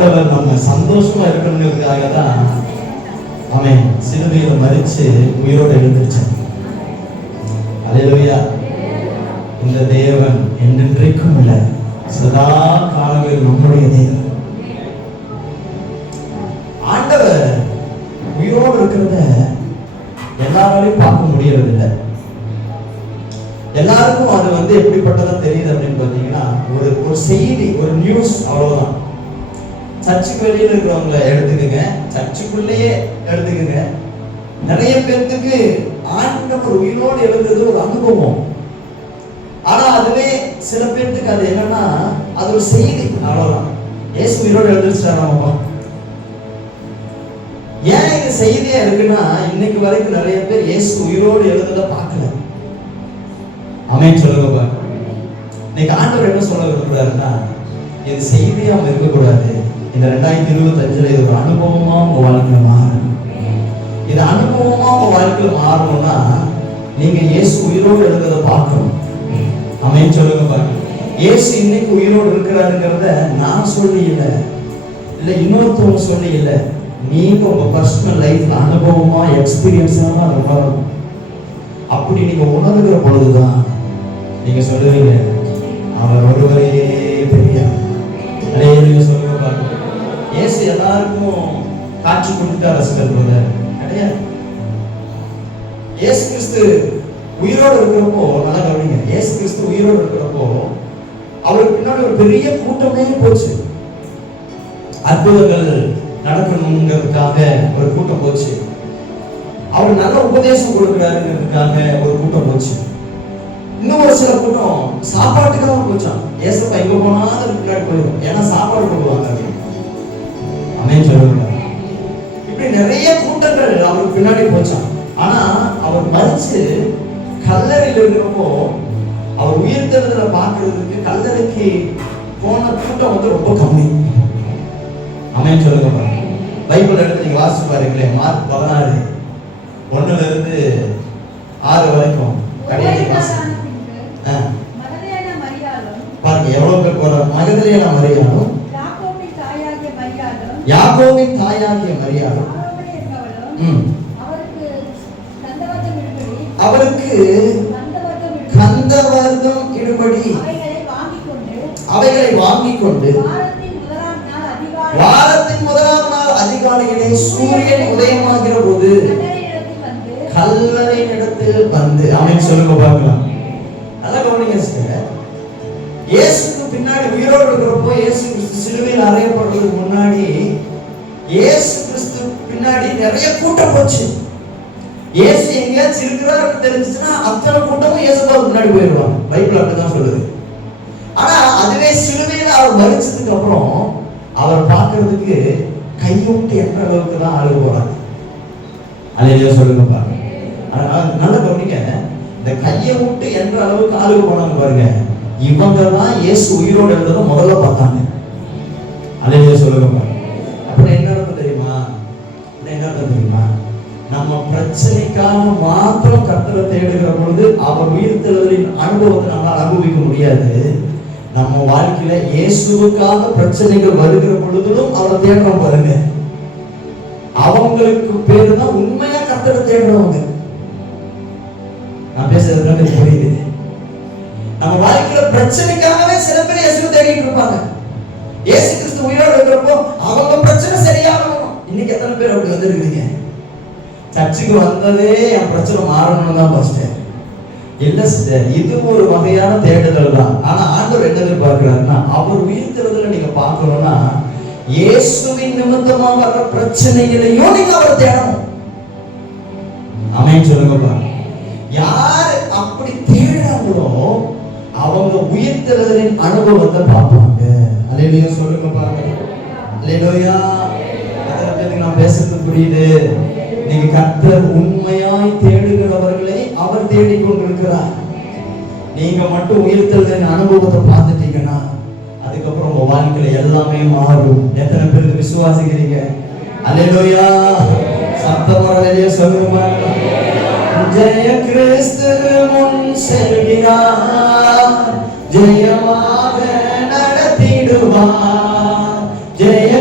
ஆண்டவர் நம்ம சந்தோஷமா இருக்கணுங்கிறதுக்காக தான் அவன் சிலுவையில மரிச்சு உயிரோடு எழுந்திருச்சான். அல்லேலூயா. இந்த தேவன் என்றென்றைக்கும் இல்லை, சதா காலங்களில் நம்முடைய தேவன். ஆண்டவர் உயிரோடு இருக்கிறத எல்லாராலையும் பார்க்க முடியறதில்லை. எல்லாருக்கும் அது எப்படிப்பட்டதா தெரியுது அப்படின்னு பார்த்தீங்கன்னா, ஒரு செய்தி, ஒரு நியூஸ், அவ்வளவுதான். சர்ச்சுக்கு வெளியில் இருக்கிறவங்களை எடுத்துக்கங்க, சர்ச்சுக்குள்ளேயே எடுத்துக்கங்க, நிறைய பேருக்கு ஆண்டவர் உயிரோடு எழுதுறது ஒரு அனுபவம். ஆனா அதுவே சில பேருக்கு அது என்னன்னா, அது ஒரு செய்தி, அவ்வளவுதான். இயேசு உயிரோடு எழுதிச்சாராமா. ஏன் இது செய்தியா இருக்குன்னா, இன்னைக்கு வரைக்கும் நிறைய பேர் இயேசு உயிரோடு எழுதுறத பார்க்கல. ஆமென் சொல்லுங்க. இன்னைக்கு ஆண்டவர் என்ன சொல்ல விரும்புறாருன்னா, இது செய்தியா இருக்கக்கூடாது. இந்த 2025 இது ஒரு அனுபவமா உங்க வாழ்க்கையில மாறணும். இது அனுபவமா உங்க வாழ்க்கையில மாறணும்னா நீங்க இயேசு உயிரோடு எழுதுறத பார்க்கணும். ஆமென் சொல்லுங்க பாருங்க. இயேசு இன்னைக்கு உயிரோடு இருக்கிறாருங்கிறத நான் சொல்லி இல்லை, இன்னொருத்தவங்க சொல்லி இல்லை, நீங்க உங்க பர்சனல் லைஃப்ல அனுபவமா எக்ஸ்பீரியன்ஸா இருக்கணும். அப்படி நீங்க உணர்கிற பொழுதுதான் நீங்க சொல்லுவீங்க, அவர் ஒருவரே பெரியவர். அல்லேலூயா சொல்லுங்க பாருங்க. இயேசு எல்லாருக்கும் காட்சி கொடுத்துட்டா ரசிகர் கிடையாது. இயேசு கிறிஸ்து உயிரோடு இருக்கிறப்போ, நல்லா கவனிங்க, இயேசு கிறிஸ்து உயிரோடு இருக்கிறப்போ அவருக்கு பின்னாடி ஒரு பெரிய கூட்டமே போச்சு. அற்புதங்கள் நடக்கணுங்கிறதுக்காக ஒரு கூட்டம் போச்சு. அவர் நல்ல உபதேசம் கொடுக்கிறாருங்கிறதுக்காக ஒரு கூட்டம் போச்சு. இன்னும் ஒரு சில கூட்டம் சாப்பாட்டுக்காக போச்சான். ஏசப்பா எங்க போனாலும் பின்னாடி போயிடும், ஏன்னா சாப்பாடு கொடுக்குவாங்க. ஆமென் சொல்லுங்க. இப்படி நிறைய கூட்டங்கள் அவருக்கு பின்னாடி போச்சான். ஆனா அவர் மரிச்சு கல்லறையில் இருக்கிறப்போ அவர் உயிர்த்தெழுதலை பார்க்கறதுக்கு கல்லறைக்கு போன கூட்டம் ரொம்ப கம்மி. ஆமென் சொல்லுங்க. பைபிள் எடுத்து நீங்க வாசிச்சு பாருங்களேன். மார்க் 16:1-6 வரைக்கும் பாருங்க. எவ்வளவு பேர் போற மகதலேனா மரியாளும், யாக்கோபின் தாயாகிய மரியாளும், அவருக்கு கந்தவர்க்கம் இடுபடி அவைகளை வாங்கிக் கொண்டு வாரத்தின் முதலாம் நாள் அதிகாலையிலே சூரியன் உதயமாகிற போது கல்லறை இடத்தில் வந்து, ஆமென் சொல்லுங்க பார்க்கலாம். நல்லா கவனிங்க சார். இயேசுக்கு பின்னாடி உயிரோடு இருக்கிறப்போ, இயேசு கிறிஸ்து சிலுவையில் அறையப்படுறதுக்கு முன்னாடி இயேசு கிறிஸ்து பின்னாடி நிறைய கூட்டம் போச்சு. இயேசு எங்கேயாச்சும் இருக்கிறாரு தெரிஞ்சுச்சுன்னா அத்தனை கூட்டமும் இயேசுக்கு முன்னாடி போயிடுவாங்க. பைபிள் அப்படிதான் சொல்லுது. ஆனா அதுவே சிலுவையில் அவர் மரிச்சதுக்கு அப்புறம் அவர் பார்க்கறதுக்கு கையூட்டு என்ற அளவுக்கு தான் ஆளு போறாங்க. அல்லேலூயா சொல்லுங்க பாருங்க. நல்ல கவனிங்க, இந்த கையை விட்டு என்ற அளவுக்கு ஆளுக போனாங்க பாருங்க. இவங்க தான் இயேசு உயிரோடு இருந்ததை முதல்ல பார்த்தாங்க. அல்லேலூயா சொல்லுங்க பாருங்க. அப்படி என்ன அர்த்தம் தெரியுமா? நம்ம பிரச்சனைக்காக மாத்திரம் கர்த்தரை தேடுகிற பொழுது அவர் உயிர்த்தெழுதலின் அனுபவத்தை நம்மளால் அனுபவிக்க முடியாது. நம்ம வாழ்க்கையில இயேசுவுக்காக பிரச்சனைகள் வருகிற பொழுதிலும் அவரை தேடுறோம் பாருங்க, அவங்களுக்கு பேரு தான் உண்மையா கர்த்தரை தேடுறவங்க. நான் பேசுறது புரியுது? நம்ம வாழ்க்கையில பிரச்சனைக்காகவே சில பேர் இயேசுவை தேடிட்டு இருப்பாங்க. இயேசு கிறிஸ்து உயிரோடு இருக்கிறப்போ அவங்க பிரச்சனை சரியாகணும். இன்னைக்கு எத்தனை பேர் அப்படி வந்துருக்கீங்க? சர்ச்சுக்கு வந்ததே என் பிரச்சனை மாறணும்னு தான் ஃபர்ஸ்ட். இல்ல சிஸ்டர், இது ஒரு வகையான தேடுதல் தான். ஆனா ஆண்டவர் என்ன எதிர்பார்க்கிறாருன்னா, அவர் உயிர்த்தெழுதலை நீங்க பார்க்கணும்னா இயேசுவின் நிமித்தமா வர பிரச்சனைகளையும் நீங்க அவரை தேடணும். ஆமென் சொல்லுங்க. யார் அப்படி தேடுறாங்களோ அவங்க உயிர்த்தெழுதலின் அனுபவத்தை பார்ப்பாங்க. அல்லேலூயா சொல்லுங்க பாருங்க. அல்லேலூயா. நான் பேசுறது புரியுது? நீங்க கர்த்தர் உண்மையாய் தேடுகிறவர்களை அவர் தேடிக்கொண்டிருக்கிறார். நீங்க மட்டும் உயிர்த்தெழுதலின் அனுபவத்தை பார்த்துட்டீங்கன்னா அதுக்கப்புறம் உங்க வாழ்க்கையில எல்லாமே மாறும். எத்தனை பேருக்கு விசுவாசிக்கிறீங்க? அல்லேலூயா. சத்தமா அல்லேலூயா சொல்லுங்க. ஜெய கிறிஸ்து முன் செல்கிறார், ஜெயமாக நடத்திடுவார். ஜெய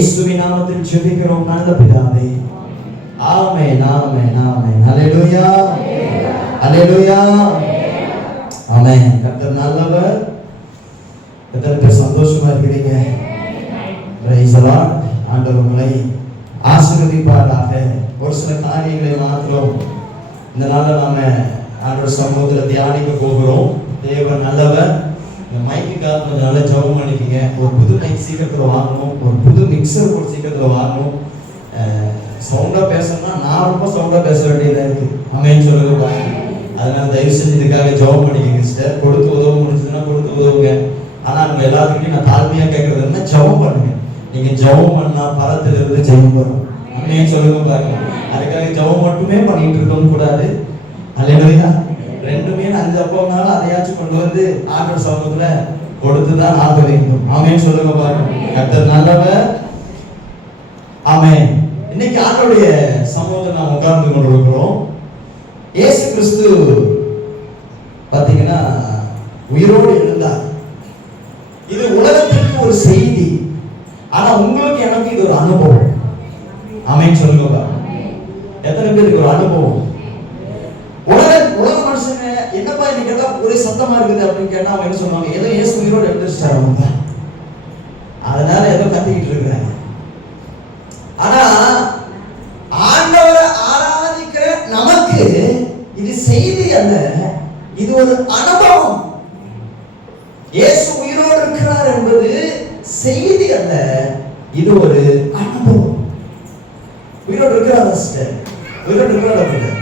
இயேசுவின் நாமத்தில் ஜெபிக்கிறோம் நல்ல பிதாவே. ஆமென் ஆமென் ஆமென். ஹல்லேலூயா ஹல்லேலூயா ஆமென். கர்த்தர் நல்லவர். எத்தனை பேர் சந்தோஷமா இருக்கிறீங்க? Praise the Lord. ஆண்டவர் உங்களை ஆசீர்வதிப்பாராக. ஒரு சில காரியங்களை மாத்திரம் இந்த நாள்ல நாம ஆண்டவர் சமூகத்துல தியானிக்க போகிறோம். தேவன் நல்லவர். இந்த மைக்குக்காக கொஞ்சம் நல்லா ஜெபம் பண்ணிக்கங்க. ஒரு புது மைக் சீக்கிரத்துல வாங்கணும், ஒரு புது மிக்சர் ஒரு சீக்கிரத்துல வாங்கணும். சவுண்டா பேசணும்னா நான் ரொம்ப சவுண்டா பேச வேண்டியதா இருக்கு. ஆமென் சொல்லுங்க. அதனால தயவு செஞ்சு இதுக்காக ஜெபம் பண்ணிக்கங்க சிஸ்டர். கொடுத்து உதவ முடிஞ்சதுன்னா கொடுத்து உதவுங்க. ஆனா நம்ம எல்லாத்துக்கும் நான் தாழ்மையா கேட்கறது என்ன, ஜெபம் பண்ணுங்க. நீங்க ஜெபம் பண்ணா பரத்துல இருந்து ஜெபம் வரும். ஆமென் சொல்லுங்க பாருங்க. அதுக்காக ஜெபம் மட்டுமே பண்ணிட்டு இருக்கணும் கூடாது. அல்லேலூயா. ரெண்டுமே 5 அப்பம்னாலும் அதையாச்சும் கொண்டு வந்து ஆண்டவர் சமூகத்துல கொடுத்துதான் ஆக வேண்டும். ஆமென் சொல்லுங்க பாருங்க. கர்த்தர் நல்லவர். ஆமென். இன்னைக்கு ஆண்டவருடைய சமூகத்துல நாம் உட்கார்ந்து கொண்டிருக்கிறோம். இயேசு கிறிஸ்து பாத்தீங்கன்னா உயிரோடு எழுந்தார். இது உலகத்திற்கு ஒரு செய்தி. ஆனா உங்களுக்கு எனக்கு இது ஒரு அனுபவம். ஆமென் சொல்லுங்க. எத்தனை பேருக்கு ஒரு அனுபவம்? உலக மனுஷங்க என்னப்பா இன்னைக்கு எல்லாம் ஒரே சத்தமா இருக்குது அப்படின்னு கேட்டா அவங்க என்ன சொல்லுவாங்க, ஏதோ இயேசு உயிரோடு எழுந்திருச்சாரு அவங்க, அதனால ஏதோ கத்திக்கிட்டு இருக்கிறாங்க. ஆனா ஆண்டவரை ஆராதிக்கிற நமக்கு இது செய்தி அல்ல, இது ஒரு அனுபவம். இயேசு உயிரோடு இருக்கிறார் என்பது செய்தி அல்ல, இது ஒரு அனுபவம். உயிரோடு இருக்கிறார் சிஸ்டர், உயிரோடு இருக்கிறார்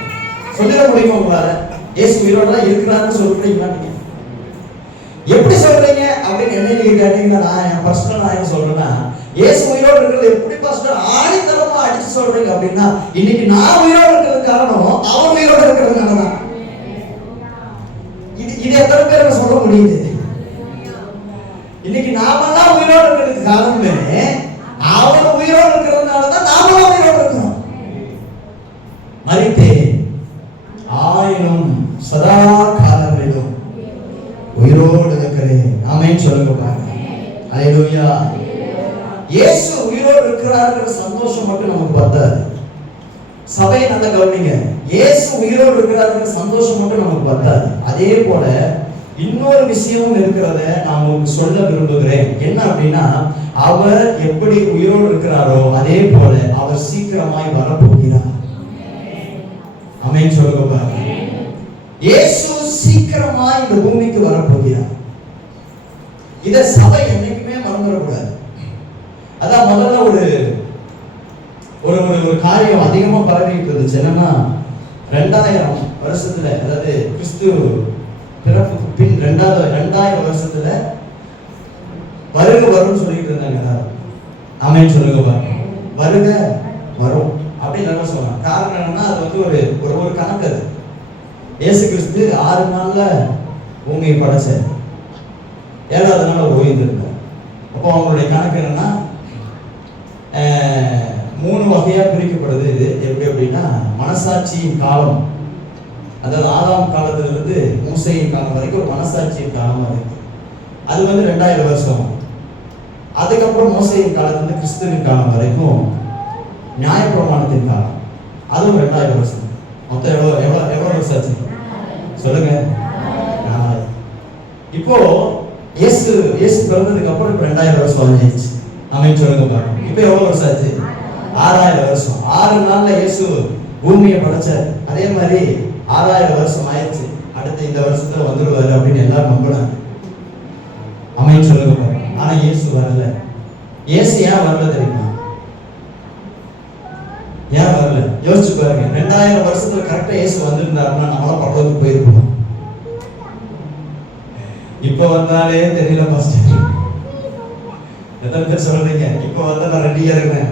சொல்லிட முடியுமா உங்களால? இயேசு உயிரோடு தான் இருக்கிறாருன்னு சொல்றீங்களா? நீங்க எப்படி சொல்றீங்க அப்படின்னு என்ன நீங்க கேட்டீங்கன்னா, நான் என் பர்சனல் நான் என்ன சொல்றேன்னா, இயேசு உயிரோடு இருக்கிறது எப்படி பாஸ்டர் ஆணித்தரமா அடிச்சு சொல்றீங்க அப்படின்னா, இன்னைக்கு நான் உயிரோடு இருக்கிறது காரணம் அவர் உயிரோடு இருக்கிறதுனால தான். இது எத்தனை பேருக்கு சொல்ல முடியுது? இன்னைக்கு நாமெல்லாம் உயிரோடு இருக்கிறதுக்கு காரணமே அவர் உயிரோடு இருக்கிறதுனால தான் நாமெல்லாம் உயிரோடு இருக்கிறோம். மரித்தேன் ஆயினும் சதா காலங்களிலும் உயிரோடு இருக்கிறேன். ஆமென் சொல்லுங்க பாருங்க. அல்லேலூயா. இயேசு உயிரோடு இருக்கிறார்ங்கிற சந்தோஷம் மட்டும் நமக்கு பத்தாது. சபையை நல்லா கவனிங்க. இயேசு உயிரோடு இருக்கிறார்ங்கிற சந்தோஷம் மட்டும் நமக்கு பத்தாது. அதே போல இன்னொரு விஷயமும் இருக்கிறத நான் உங்களுக்கு சொல்ல விரும்புகிறேன். என்ன அப்படின்னா, அவர் எப்படி உயிரோடு இருக்கிறாரோ அதே போல அவர் சீக்கிரமாய் வரப்போகிறார். ஆமென் சொல்லுங்க பாருங்க. இயேசு சீக்கிரமாய் இந்த பூமிக்கு வரப்போகிறார். இத சபை என்னைக்குமே மறந்துடக்கூடாது. அதான் முதல்ல ஒரு காரியம் அதிகமா பரவிட்டு இருந்துச்சு. என்னன்னா 2000 வருஷத்துல, அதாவது கிறிஸ்து பிறப்புக்கு பின் 2000 வருஷத்துல வருக வரும்னு சொல்லிட்டு இருந்தாங்க. ஆமென் சொல்லுங்க பாருங்க. வருக வரும் அப்படின்னு நல்லா சொன்னாங்க. காரணம் என்னன்னா, அது வந்து ஒரு கணக்கு. அது இயேசு கிறிஸ்து 6 நாள்ல பூமியை படைச்சார், 7வது நாள் ஓய்ந்திருந்தார். அப்போ அவங்களுடைய கணக்கு என்னன்னா 3 வகையா பிரிக்கப்படுது. இது எப்படி அப்படின்னா, மனசாட்சியின் காலம், அதாவது ஆதாம் காலத்திலிருந்து மூசையின் காலம் வரைக்கும் ஒரு மனசாட்சியின் காலமா இருக்கு. அது வந்து 2000 வருஷம். அதுக்கப்புறம் மூசையின் காலத்திலிருந்து கிறிஸ்துவின் காலம் வரைக்கும் நியாயப்பிரமாணத்தின் காலம், அதுவும் 2000 வருஷம். மொத்தம் எவ்வளவு வருஷம் ஆச்சு சொல்லுங்க? இப்போ இயேசு பிறந்ததுக்கு அப்புறம் இப்ப 2000 வருஷம் ஆயிடுச்சு. ஆமென் சொல்லுங்க பாருங்க. இப்போ எவ்வளவு வருஷம் ஆச்சு? 6000 வருஷம். 6 நாள்ல இயேசு பூமியை படைச்சார். அதே மாதிரி 6000 வருஷம் ஆயிடுச்சு. அடுத்த இந்த வருஷத்துல வந்துடுவாரு அப்படின்னு எல்லாரும் நம்பினாங்க. ஆமென் சொல்லுங்க பாருங்க. ஆனா இயேசு வரல. இயேசு ஏன் வரல தெரியுமா? ஏன் வரல யோசிச்சு பாருங்க. 2000 வருஷத்துல கரெக்டா இயேசு வந்திருந்தாருன்னா நம்மளாம் பக்கத்துக்கு போயிருப்போம். இப்ப வந்தாலே தெரியல பாஸ்டர். எத்தனை பேர் சொல்றீங்க இப்ப வந்தா நான் ரெடியா இருக்கேன்?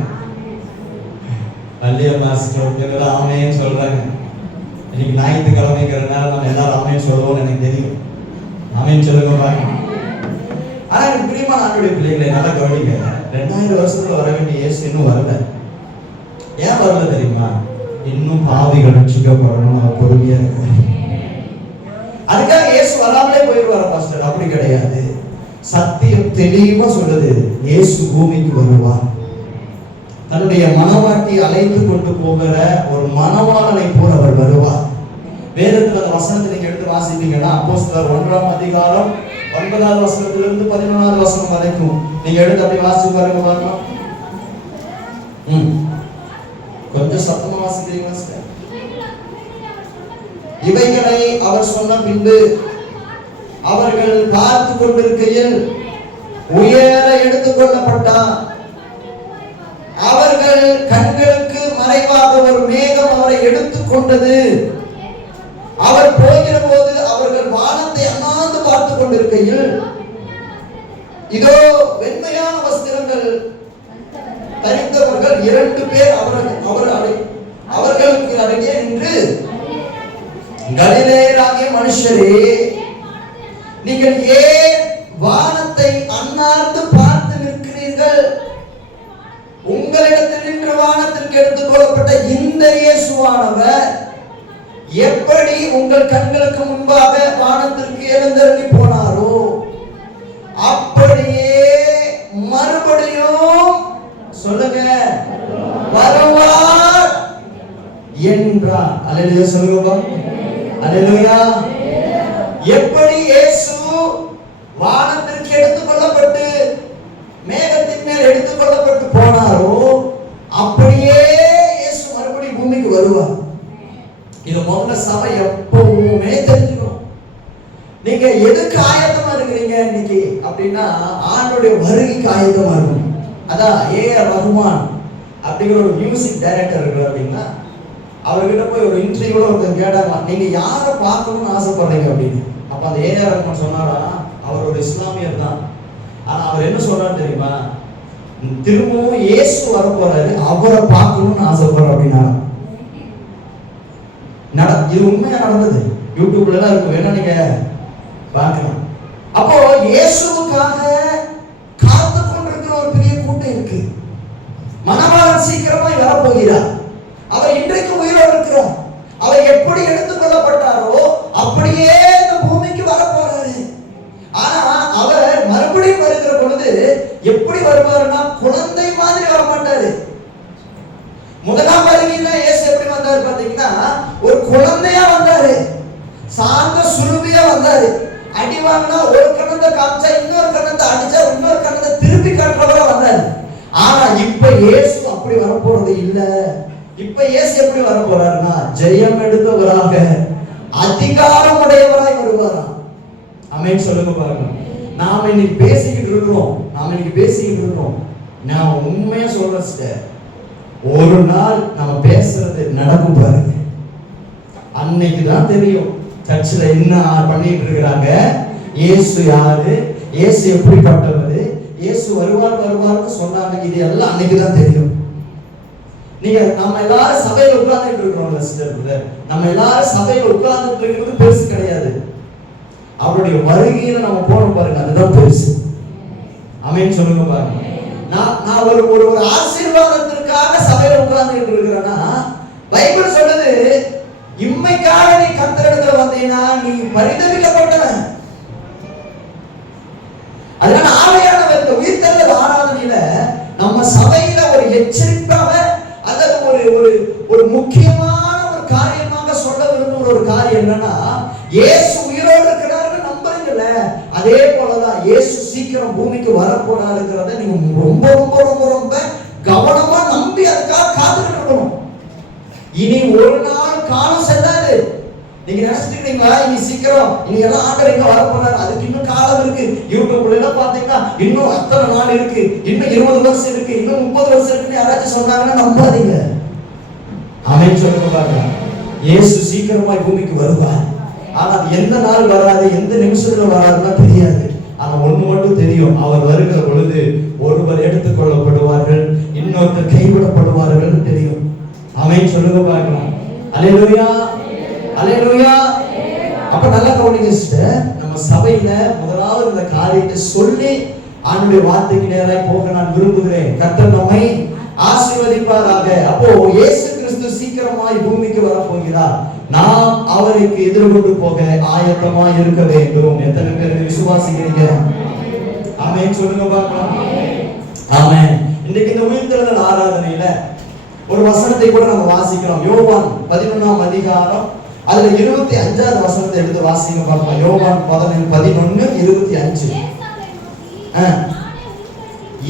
அல்லையா மாஸ்டர் ஆமைன்னு சொல்றாங்க. இன்னைக்கு ஞாயிற்றுக்கிழமைங்கிறதுனால நம்ம எல்லாரும் ஆமைன்னு சொல்லுவோம்னு எனக்கு தெரியும். ஆமைன்னு சொல்லுங்க பாருங்க. ஆனா எனக்கு பிரியமான ஆண்டவருடைய பிள்ளைகளை நல்லா கவனிங்க. 2000 வருஷத்துல வர வேண்டிய இயேசு இன்னும் வரல. ஏன் வரல தெரியுமா? இன்னும் பாவிகள் ரட்சிக்கப்படணும், அவர் பொறுமையா இருக்காரு. அதுக்காக இயேசு வராமலே போயிடுவார் பாஸ்டர்? அப்படி கிடையாது. சத்தியம் தெளிவா சொல்லுது, இயேசு பூமிக்கு வருவார். தன்னுடைய மணவாட்டி அழைத்து கொண்டு போகிற ஒரு மணவாளனை போல அவர் வருவார். வேதத்துல அந்த வசனத்தை நீங்க எடுத்து வாசிப்பீங்கன்னா அப்போஸ்தலர் 1ஆம் அதிகாரம் 9வது வசனத்திலிருந்து 11வது வசனம் வரைக்கும் நீங்க எடுத்து அப்படி வாசிச்சு பாருங்க பார்க்கலாம். கொஞ்சம் சத்தமா வாசிக்கிறீங்களா? இவைகளை அவர் சொன்ன பின்பு அவர்கள் பார்த்து கொண்டிருக்கையில் உயர எடுத்துக் கொள்ளப்பட்டார். அவர்கள் கண்களுக்கு மறைவாக ஒரு மேகம் அவரை எடுத்துக் கொண்டது. அவர் போகிற போது அவர்கள் வானத்தை அண்ணாந்து பார்த்து கொண்டிருக்கையில் இதோ வெண்மையான வஸ்திரங்கள் தரித்தவர்கள் 2 பேர் அவர்களுக்கு அருகே நின்று, கலிலேயராகிய மனுஷரே, நீங்கள் ஏன் வானத்தை அண்ணாந்து பார்த்து நிற்கிறீர்கள்? உங்களிடத்தில் நின்று வானத்திற்கு எடுத்துக் கொள்ளப்பட்ட இந்த இயேசுவானவர் எப்படி உங்கள் கண்களுக்கு முன்பாக வானத்திற்கு எழுந்தருளி போனாரோ அப்படியே மறுபடியும் சொல்லுங்க வருவார் என்றார். அல்லேலூயா சொல்லுங்க. அல்லேலூயா. எப்படி இயேசு வானத்திற்கு எடுத்துக் கொள்ளப்பட்டு மேகத்தின் மேல் எடுத்துக் கொள்ளப்பட்டு போனாரோ அப்படியே இயேசு மறுபடியும் பூமிக்கு வருவார். இது முதல்ல சபை எப்பவுமே தெரிஞ்சுக்கணும். நீங்க எதுக்கு ஆயத்தமா இருக்கிறீங்க இன்னைக்கு அப்படின்னா ஆண்டோடைய வருகைக்கு ஆயத்தமா இருக்கணும். அதான் ஏஆர் ரஹ்மான் அப்படிங்கிற ஒரு மியூசிக் டைரக்டர் இருக்கிறார் அப்படின்னா அவர்கிட்ட போய் ஒரு இன்டர்வியூல ஒருத்தர் கேட்டாங்க, நீங்க யாரை பார்க்கணும்னு ஆசைப்படுறீங்க அப்படின்னு. அப்ப அந்த ஏஆர் ரஹ்மான் சொன்னாரா, அவர் ஒரு இஸ்லாமியர் தான். ஆனா அவர் என்ன சொல்றாரு தெரியுமா, திரும்பவும் இயேசு வர போறாரு, அவரை பார்க்கணும்னு ஆசைப்படுற அப்படின்னா. இது உண்மையா நடந்தது. யூடியூப்ல எல்லாம் இருக்கும், வேணா நீங்க பார்க்கலாம். அப்போ இயேசுவுக்காக காத்து கொண்டிருக்கிற ஒரு பெரிய கூட்டம் இருக்கு. மணவாளன் சீக்கிரமாய் வரப்போகிறார். அவர் இன்றைக்கு உயிரோடு இருக்கிறார். அவர் எப்படி எடுத்துக் கொள்ளப்பட்டாரோ அப்படியே இந்த பூமிக்கு வரப்போறாரு. ஆனா அவர் மறுபடியும் வருகிற பொழுது எப்படி வருவாருன்னா குழந்தை மாதிரி வரமாட்டாரு. முதலாம் வருகையில இயேசு எப்படி வந்தாரு பாத்தீங்கன்னா ஒரு குழந்தையா வந்தாரு. சாந்த சுருபியா வந்தாரு. அடி வாங்கினா ஒரு கண்ணத்தை காமிச்சா இன்னொரு கண்ணத்தை அடிச்சா இன்னொரு கண்ணத்தை திருப்பி காட்டுறவரா வந்தாரு. ஆனா இப்ப இயேசு அப்படி வரப்போறது இல்ல. இப்ப இயேசு எப்படி வர போறாருன்னா ஜெயம் எடுத்தவராக அதிகாரம் உடையவராய் வருவாராம். ஆமென் சொல்லுங்க பாருங்க. நாம இன்னைக்கு பேசிக்கிட்டு இருக்கிறோம். நான் உண்மையா சொல்றேன் சிஸ்டர், ஒரு நாள் நம்ம பேசுறது நடக்கும் பாருங்க. அன்னைக்கு தான் தெரியும் சர்ச்சில் என்ன பண்ணிட்டு இருக்கிறாங்க, இயேசு யாரு, இயேசு எப்படிப்பட்டவர், இயேசு வருவார்னு சொன்னாங்க. இது எல்லாம் அன்னைக்கு தான் தெரியும். நீங்க நம்ம எல்லாரும் சபையில உட்கார்ந்துட்டு இருக்கிறோம்ல சிஸ்டர், நம்ம எல்லாரும் சபையில உட்கார்ந்துட்டு இருக்கிறது பெருசு கிடையாது. அவருடைய வருகையில நம்ம போறோம் பாருங்க, அதுதான் பெருசு. ஆமென் சொல்லுங்க பாருங்க. நான் ஒரு ஆசீர்வாதத்திற்காக சபையில உட்கார்ந்துட்டு இருக்கிறேன்னா பைபிள் சொல்லுது, இம்மைக்காக நீ கர்த்தரிடத்துல வந்தீனா நீ பரிதபிக்கப்பட்டவன். அதனால ஆவியானவர் இந்த உயிர்த்தெழுதல் ஆராதனையில நம்ம சபையில ஒரு எச்சரிப்பாக அல்லது ஒரு முக்கியமான ஒரு காரியமாக சொல்ல விரும்புகிற ஒரு காரியம் என்னன்னா, இயேசு உயிரோடு இருக்கிறாருன்னு நம்புறீங்கல்ல, அதே போலதான் இயேசு சீக்கிரம் பூமிக்கு வரப்போறாருங்கிறத நீங்க ரொம்ப ரொம்ப ரொம்ப ரொம்ப கவனமா நம்பி அதுக்காக காத்துக்கிட்டு இருக்கணும். இனி ஒரு நாள் காலம் செல்லாது. நீங்க நினைச்சிட்டீங்களா இனி சீக்கிரம் இனி எல்லாம் ஆண்டவர் எங்க வரப்போறாரு, அதுக்கு இன்னும் காலம் இருக்கு. யூடியூப்ல எல்லாம் பாத்தீங்கன்னா இன்னும் அத்தனை நாள் இருக்கு, இன்னும் 20 வருஷம் இருக்கு, இன்னும் 30 வருஷம் இருக்குன்னு யாராச்சும் சொன்னாங்கன்னா நம்பாதீங்க. ஆமென் சொல்லுங்க பாருங்க. இயேசு சீக்கிரமாய் பூமிக்கு வருவார். ஆனா எந்த நாள் வராது, எந்த நிமிஷத்துல வராதுன்னா தெரியாது. ஆனா ஒண்ணு மட்டும் தெரியும், அவர் வருகிற பொழுது ஒருவர் எடுத்துக் கொள்ளப்படுவார்கள், இன்னொருத்தர் கைவிடப்படுவார்கள் தெரியும். ஆமென் சொல்லுங்க பாருங்க. அல்லேலூயா அல்லேலூயா. அப்ப நல்லா கவனிங்க சிஸ்டர், நம்ம சபையில முதலாவது இந்த காரியத்தை சொல்லி ஆண்டவருடைய வார்த்தைக்கு நேராய் போக நான் விரும்புகிறேன். கர்த்தர் நம்மை ஆசீர்வதிப்பாராக. அப்போ இயேசு கிறிஸ்து சீக்கிரமாய் பூமிக்கு வரப்போகிறார். நாம் அவருக்கு எதிர்கொண்டு போக ஆயத்தமாய் இருக்க வேண்டும். எத்தனை பேர் விசுவாசிக்கிறீங்க? ஆமென் சொல்லுங்க பார்க்கலாம். ஆமென். இன்றைக்கு இந்த உயிர்த்தெழுதல் ஆராதனையில ஒரு வசனத்தை கூட நம்ம வாசிக்கிறோம். யோவான் 11ஆம் அதிகாரம் அதுல 25வது வசனத்தை எடுத்து வாசிங்க பார்க்கலாம். யோவான் 11:25.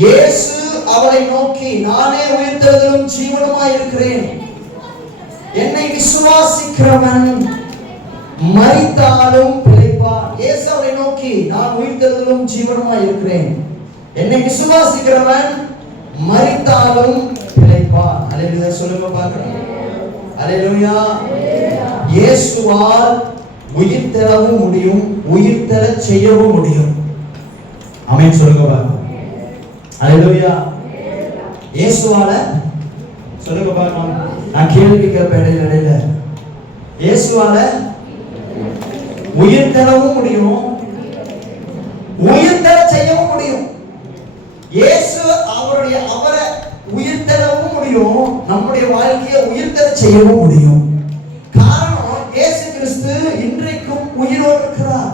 இயேசு அவரை நோக்கி, நானே உயிர்த்தெழுதலும் ஜீவனுமாய் இருக்கிறேன். என்னை விசுவாசிக்கிறவன் மரித்தாலும் பிழைப்பான். இயேசு அவரை நோக்கி, நான் உயிர்த்தெழுதலும் ஜீவனுமாய் இருக்கிறேன். என்னை விசுவாசிக்கிறவன் மரித்தாலும் பிழைப்பான். அல்லேலூயா சொல்லுங்க பார்க்கலாம். அல்லேலூயா. இயேசுவால் உயிர்த்தெழவும் முடியும், உயிர்த்தெழச் செய்யவும் முடியும். ஆமென் சொல்லுங்க பார்க்கலாம். அல்லேலூயா. இயேசுவால சொல்லுங்க பார்க்கலாம். நான் கேள்வி கேட்பேன் இடையில. இயேசுவால உயிர்த்தெழவும் முடியும், உயிர்த்தெழச் செய்யவும் முடியும். இயேசு அவரை உயிர்த்தெழவும் முடியும், நம்முடைய வாழ்க்கையை உயிர்த்தெழச் செய்யவும் முடியும். காரணம், இயேசு கிறிஸ்து இன்றைக்கும் உயிரோடு இருக்கிறார்.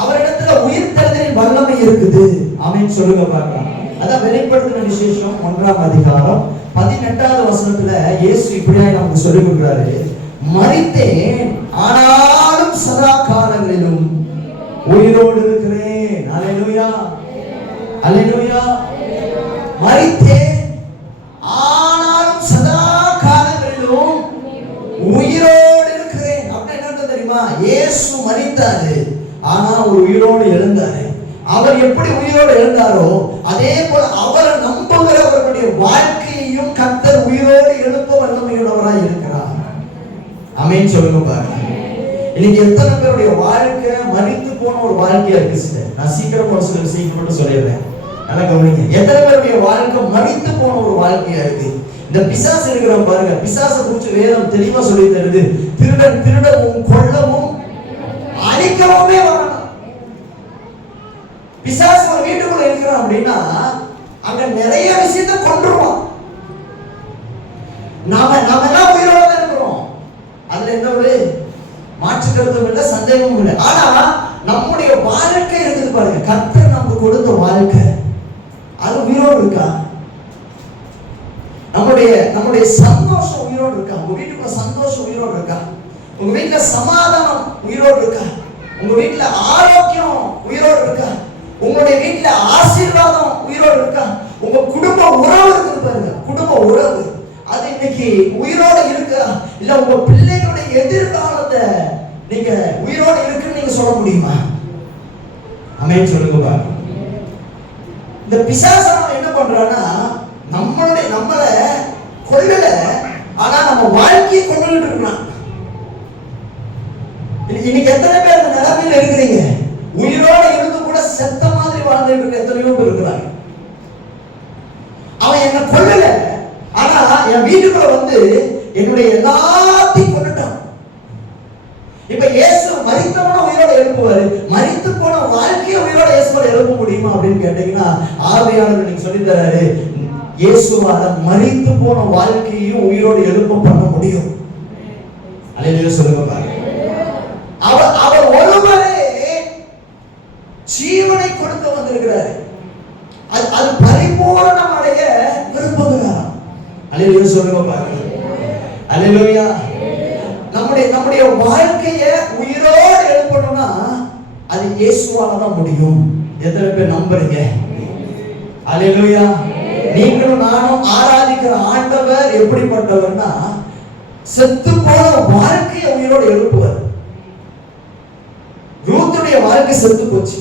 அவரிடத்துல உயிர்த்தெழுதலின் வல்லமை இருக்குது. ஆமென் சொல்லுங்க பார்க்கலாம். அதான் வெளிப்படுத்தின விசேஷம் 1ஆம் அதிகாரம் 18வது வசனத்துல இயேசு இப்படியாய் நமக்கு சொல்லிக் கொடுக்கிறாரு. மரித்தேன், ஆனாலும் சதா காலங்களிலும் உயிரோடு இருக்கிறேன். அல்லேலூயா, அல்லேலூயா. மரித்தேன், ஆனாலும் சதா காலங்களிலும் உயிரோடு இருக்கிறேன். அப்படின்னா என்ன தெரியுமா? இயேசு மரித்தாரு, ஆனா ஒரு உயிரோடு எழுந்தாரு. அவர் எப்படி உயிரோடு எழுந்தாரோ அதே போல அவரை நம்புகிறவர்களுடைய வாழ்க்கையையும் கர்த்தர் உயிரோடு எழுப்ப வல்லமையுள்ளவராய் இருக்கிறார். ஆமென் சொல்லுங்க பாருங்க. இன்னைக்கு எத்தனை பேருடைய வாழ்க்கை மரித்து போன ஒரு வாழ்க்கையா இருக்கு சார். நான் சீக்கிரம் ஒரு சில விஷயங்கள் மட்டும் சொல்லிடுறேன், நல்லா கவனிங்க. எத்தனை பேருடைய வாழ்க்கை மரித்து போன ஒரு வாழ்க்கையா இருக்கு. இந்த பிசாசு இருக்கிற பாருங்க, பிசாசை குறித்து வேதம் தெளிவா சொல்லி தருது. திருடன் திருடவும் கொல்லவும் அழிக்கவுமே வரணும். பிசாசு ஒரு வீட்டுக்குள்ள இருக்கிறான் அப்படின்னா அங்க நிறைய விஷயத்தை கொன்றுவான். நாம எல்லாம் உயிரோட தான் இருக்கிறோம், அதுல எந்த ஒரு மாற்று கருத்தும் இல்லை, சந்தேகமும் இல்லை. ஆனா நம்முடைய வாழ்க்கை இருக்குது பாருங்க, கர்த்தர் நமக்கு கொடுத்த வாழ்க்கை அது உயிரோடு இருக்கா? நம்முடைய சந்தோஷம் உயிரோடு இருக்கா? உங்க வீட்டுக்குள்ள சந்தோஷம் உயிரோடு இருக்கா? உங்க வீட்டுல சமாதானம் உயிரோடு இருக்கா? உங்க வீட்டுல ஆரோக்கியம் உயிரோடு இருக்கா? உங்களுடைய வீட்டுல ஆசீர்வாதம் உயிரோடு இருக்கா? உங்க குடும்ப உறவு இருக்குது பாருங்க, குடும்ப உறவு அது இன்னைக்கு உயிரோடு இருக்கா? இல்ல உங்க பிள்ளைகளுடைய எதிர்காலத்தை நீங்க உயிரோடு இருக்குன்னு நீங்க சொல்ல முடியுமா? ஆமென் சொல்லுங்க பாருங்க. இந்த பிசாசம் என்ன பண்றான்னா நம்மளை கொல்லல, ஆனா நம்ம வாழ்க்கையை கொண்டுட்டு இருக்கான். இன்னைக்கு எத்தனை பேர் இந்த நிலைமையில இருக்கிறீங்க? உயிரோட இருந்து கூட செத்த மாதிரி வாழ்ந்துட்டு இருக்க எத்தனையோ பேர் இருக்கிறாங்க. அவன் என்ன கொல்லல, ஆனா என் வீட்டுக்குள்ள வந்து என்னுடைய எல்லாத்தையும் கொண்டுட்டான். இப்ப இயேசு மரித்தவன உயிரோட எழுப்புவாரு, மரித்து போன வாழ்க்கையை உயிரோட இயேசுவோட எழுப்ப முடியுமா அப்படின்னு கேட்டீங்கன்னா ஆவியானவர் நீங்க சொல்லி தராரு, இயேசுவால மரித்து போன வாழ்க்கையும் உயிரோடு எழுப்ப பண்ண முடியும். அல்லேலூயா சொல்லுங்க பாருங்க. அவர் ஒருவரே ஜீவனை கொடுத்து வந்திருக்கிறார். அது பரிபூரணம் அடைய விரும்புகிறார். அல்லேலூயா சொல்லுங்க பாருங்க. அல்லேலூயா. நம்முடைய வாழ்க்கையை உயிரோடு எழுப்பணும்னா அது இயேசுவால தான் முடியும். எத்தனை பேர் நம்புறீங்க? அல்லேலூயா. நீங்களும் நானும் ஆராதிக்கிற ஆண்டவர் எப்படிப்பட்டவர்னா செத்து போன வாழ்க்கையை உயிரோடு எழுப்புவார். ரூத்துடைய வாழ்க்கை செத்து போச்சு,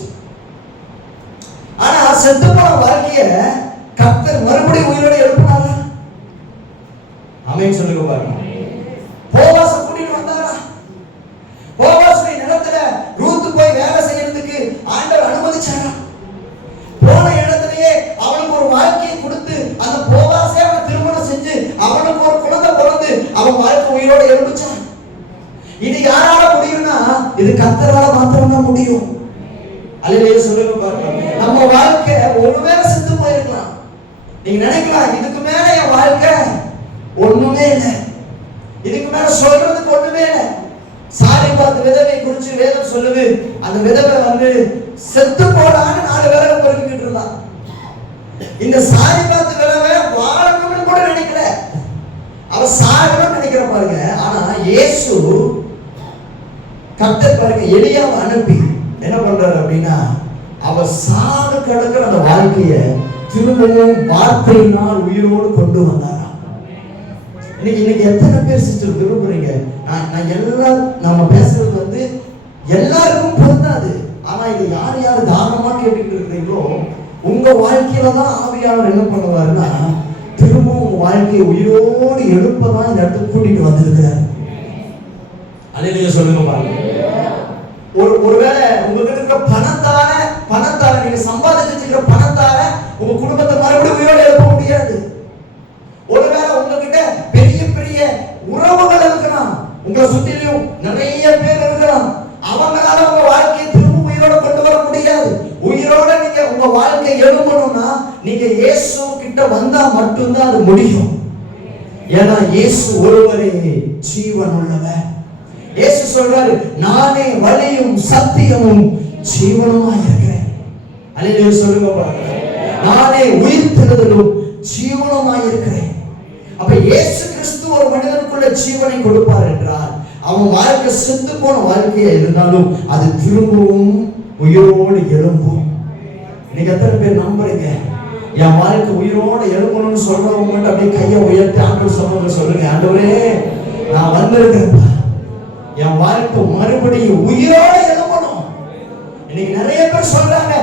ஆனா செத்து போன வாழ்க்கைய கர்த்தர் மறுபடியும் உயிரோடு எழுப்பினாரா? ஆமென் சொல்லுங்க பாருங்க. போவாச கூட்டிட்டு வந்தாரா? போவாசுடைய நிலத்துல ரூத்து போய் வேலை செய்யறதுக்கு ஆண்டவர் அனுமதிச்சாரா? போன இடத்திலேயே அவனுக்கு ஒரு வாழ்க்கையை கொடுத்து அந்த போவாசே அவனை திருமணம் செஞ்சு அவனுக்கு ஒரு குழந்தை பிறந்து அவன் வாழ்க்கை உயிரோடு எழுப்பிச்சான். இது யாரால முடியும்னா இது கர்த்தரால மாத்திரம்தான் முடியும். அல்லேலூயா சொல்லுங்க பாருங்க. நம்ம வாழ்க்கை ஒருவேளை செத்து போயிருக்கலாம். நீங்க நினைக்கலாம் இதுக்கு மேல என் வாழ்க்கை ஒண்ணுமே இல்லை, இதுக்கு மேல சொல்றதுக்கு ஒண்ணுமே இல்லை. சாரிபாத் விதவை குறிச்சு வேதம் சொல்லுது, அந்த விதவை வந்து செத்து போடான்னு 4 விறகு பொறுக்கிட்டு இருந்தான். இந்த சாரிபாத் விளைவை வாழணும்னு கூட நினைக்கல, அவ சாகணும்னு நினைக்கிற பாருங்க. ஆனா இயேசு கர்த்தர் பாருங்க எலியாவை அனுப்பி என்ன பண்றாரு அப்படின்னா, அவ சாக கிடக்கிற அந்த வாழ்க்கைய திரும்பவும் வார்த்தையினால் உயிரோடு கொண்டு வந்தாராம். இன்னைக்கு எத்தனை பேர் சிஸ்டர் விரும்புறீங்க? நான் எல்லாம் நம்ம பேசுறது வந்து எல்லாருக்கும் பொருந்தாது. ஆனா இது யார் யார் தானமா கேட்டுட்டு இருக்கிறீங்களோ உங்க வாழ்க்கையில தான் ஆவியானவர் என்ன பண்ணுவாருன்னா திரும்பவும் உங்க வாழ்க்கையை உயிரோடு எழுப்பதான் இந்த இடத்துக்கு கூட்டிட்டு வந்திருக்கிறார். அல்லேலூயா சொல்லுங்க பாருங்க. ஒருவேளை உங்ககிட்ட இருக்கிற பணத்தால நீங்க சம்பாதிச்சு வச்சிருக்கிற பணத்தால உங்க குடும்பத்தை மறுபடியும் உயிரோடு எழுப்ப முடியாது. ஒருவேளை உங்ககிட்ட பெரிய பெரிய உறவுகள் இருக்கலாம், உங்களை சுத்திலையும் நிறைய பேர் இருக்கலாம், அவங்களால உங்க வாழ்க்கையை திரும்ப உயிரோட கொண்டு வர முடியாது. உயிரோட நீங்க உங்க வாழ்க்கை எழும்பணும்னா நீங்க இயேசு கிட்ட வந்தா மட்டும்தான் அது முடியும். ஏன்னா இயேசு ஒருவரே ஜீவன் உள்ளவர். இயேசு சொல்றாரு, நானே வழியும் சத்தியமும் ஜீவனுமா இருக்கிறேன். அல்லேலூயா சொல்லுங்க பாருங்க. நானே உயிர்த்தெழுதலும் ஜீவனுமா இருக்கிறேன். அப்ப இயேசு கிறிஸ்து ஒரு மனிதனுக்குள்ள ஜீவனை கொடுப்பார் என்றால் அவன் வாழ்க்கை செத்து போன வாழ்க்கையா இருந்தாலும் அது திரும்பவும் உயிரோடு எழும்பும். நீங்க எத்தனை பேர் நம்புறீங்க என் வாழ்க்கை உயிரோடு எழும்பணும்னு சொல்றவங்க மட்டும் அப்படியே கையை உயர்த்தி ஆண்டவர் சொல்லுங்க, சொல்லுங்க, ஆண்டவரே நான் வந்திருக்கிறேன், என் வாழ்க்கை மறுபடியும் உயிரோடு எழும்பணும். இன்னைக்கு நிறைய பேர் சொல்றாங்க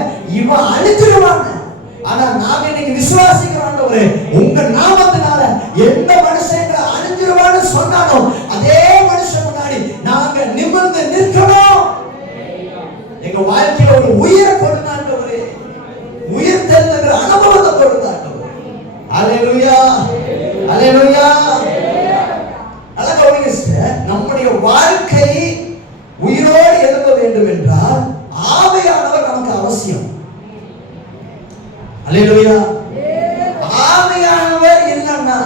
இவன் அழிச்சிருவாங்க. ஆனா நாம இன்னைக்கு விசுவாசிக்கிறோம், ஆண்டவரே உங்க நாமத்தினால எந்த மனுஷன் அழிஞ்சிருவான்னு சொன்னாலும் அதே மனுஷன் முன்னாடி நாங்க நிமிர்ந்து நிற்கணும். எங்க வாழ்க்கையில ஒரு உயிரை கொடுத்தாண்டவரே, உயிர் தெரிந்த அனுபவத்தை கொடுத்தாண்டவரே. அல்லேலூயா, அல்லேலூயா. நல்லா கவனிங்க சிஸ்டர், நம்முடைய வாழ்க்கை உயிரோடு எழுத வேண்டும் என்றால் ஆவியானவர் நமக்கு அவசியம். அல்லேலூயா. ஆவியானவர் இல்லைன்னா,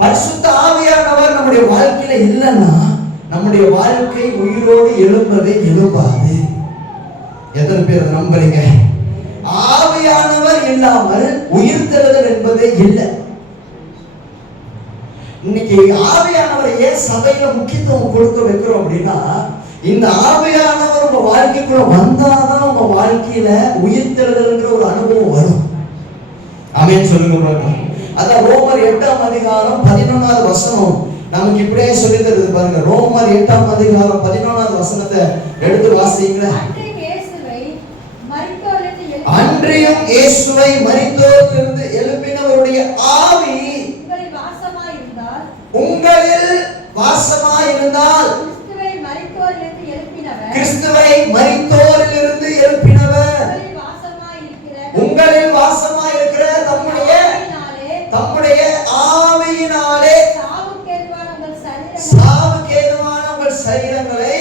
பரிசுத்த ஆவியானவர் நம்முடைய வாழ்க்கையில இல்லைன்னா நம்முடைய வாழ்க்கை உயிரோடு எழும்பவே எழும்பாது. எத்தனை பேர் நம்புறீங்க? ஆவியானவர் இல்லாமல் உயிர்த்தெழுதல் என்பதே இல்லை. இன்னைக்கு ஆவியானவர் ஏன் சபையில முக்கியத்துவம் கொடுக்க வைக்கிறோம் அப்படின்னா, இந்த ஆவியானவர் உங்க வாழ்க்கைக்குள்ள வந்தாதான் உங்க வாழ்க்கையில உயிர்த்தெழுதல்ங்கிற ஒரு அனுபவம் வரும். ஆமென் சொல்லுங்க பாருங்க. அதான் ரோமர் 8ஆம் அதிகாரம் 11வது வசனம் நமக்கு இப்படியே சொல்லி தருது பாருங்க. ரோமர் 8ஆம் அதிகாரம் 11வது வசனத்தை எடுத்து வாசிங்களா. அன்றியும் இயேசுவை மரித்தோரிலிருந்து எழுப்பினவருடைய ஆவி உங்களில் வாசமாயிருந்தால், கிறிஸ்துவை மரித்தோரிலிருந்து எழுப்பினவர் உங்களில் வாசமாயிருக்கிற தம்முடைய ஆவியினாலே சாவுக்கேதுவான உங்கள் சரீரங்களை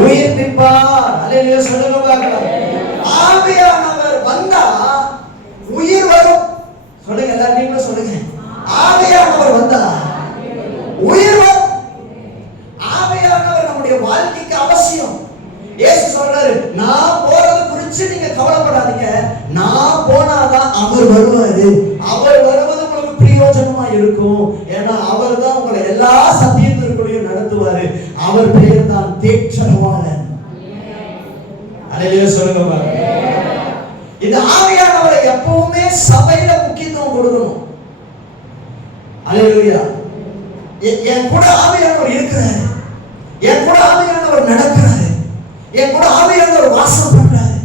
உயிர்ப்பிப்பார். அல்லேலூயா சொல்லுங்க பார்க்கலாம். ஆவியானவர் வந்தா உயிர் வரும். சொல்லுங்க எல்லாரும் சொல்லுங்க. ஆவியானவர் வந்தா உயிர் வரும். ஆவியானவர் நம்முடைய வாழ்க்கைக்கு அவசியம். இயேசு சொல்றாரு, நான் போறது குறித்து நீங்க கவலைப்படாதீங்க, நான் போனாதான் அவர் வருவாரு. அவர் வருவது உங்களுக்கு பிரயோஜனமா இருக்கும். ஏன்னா அவர் தான் உங்களை எல்லா சத்தியத்திற்குள்ளேயும் நடத்துவாரு. அவர் பெயர் தான் தேற்றரவாளன். அல்லேலூயா சொல்லுங்க பாருங்க. இந்த ஆவியானவரை எப்பவுமே சபையில முக்கியத்துவம் கொடுக்கணும். அல்லேலூயா. என் கூட ஆவியானவர் இருக்கிறாரு, என் கூட ஆவியானவர் நடக்கிறாரு, என் கூட ஆவியானவர் வாசம் பண்றாரு.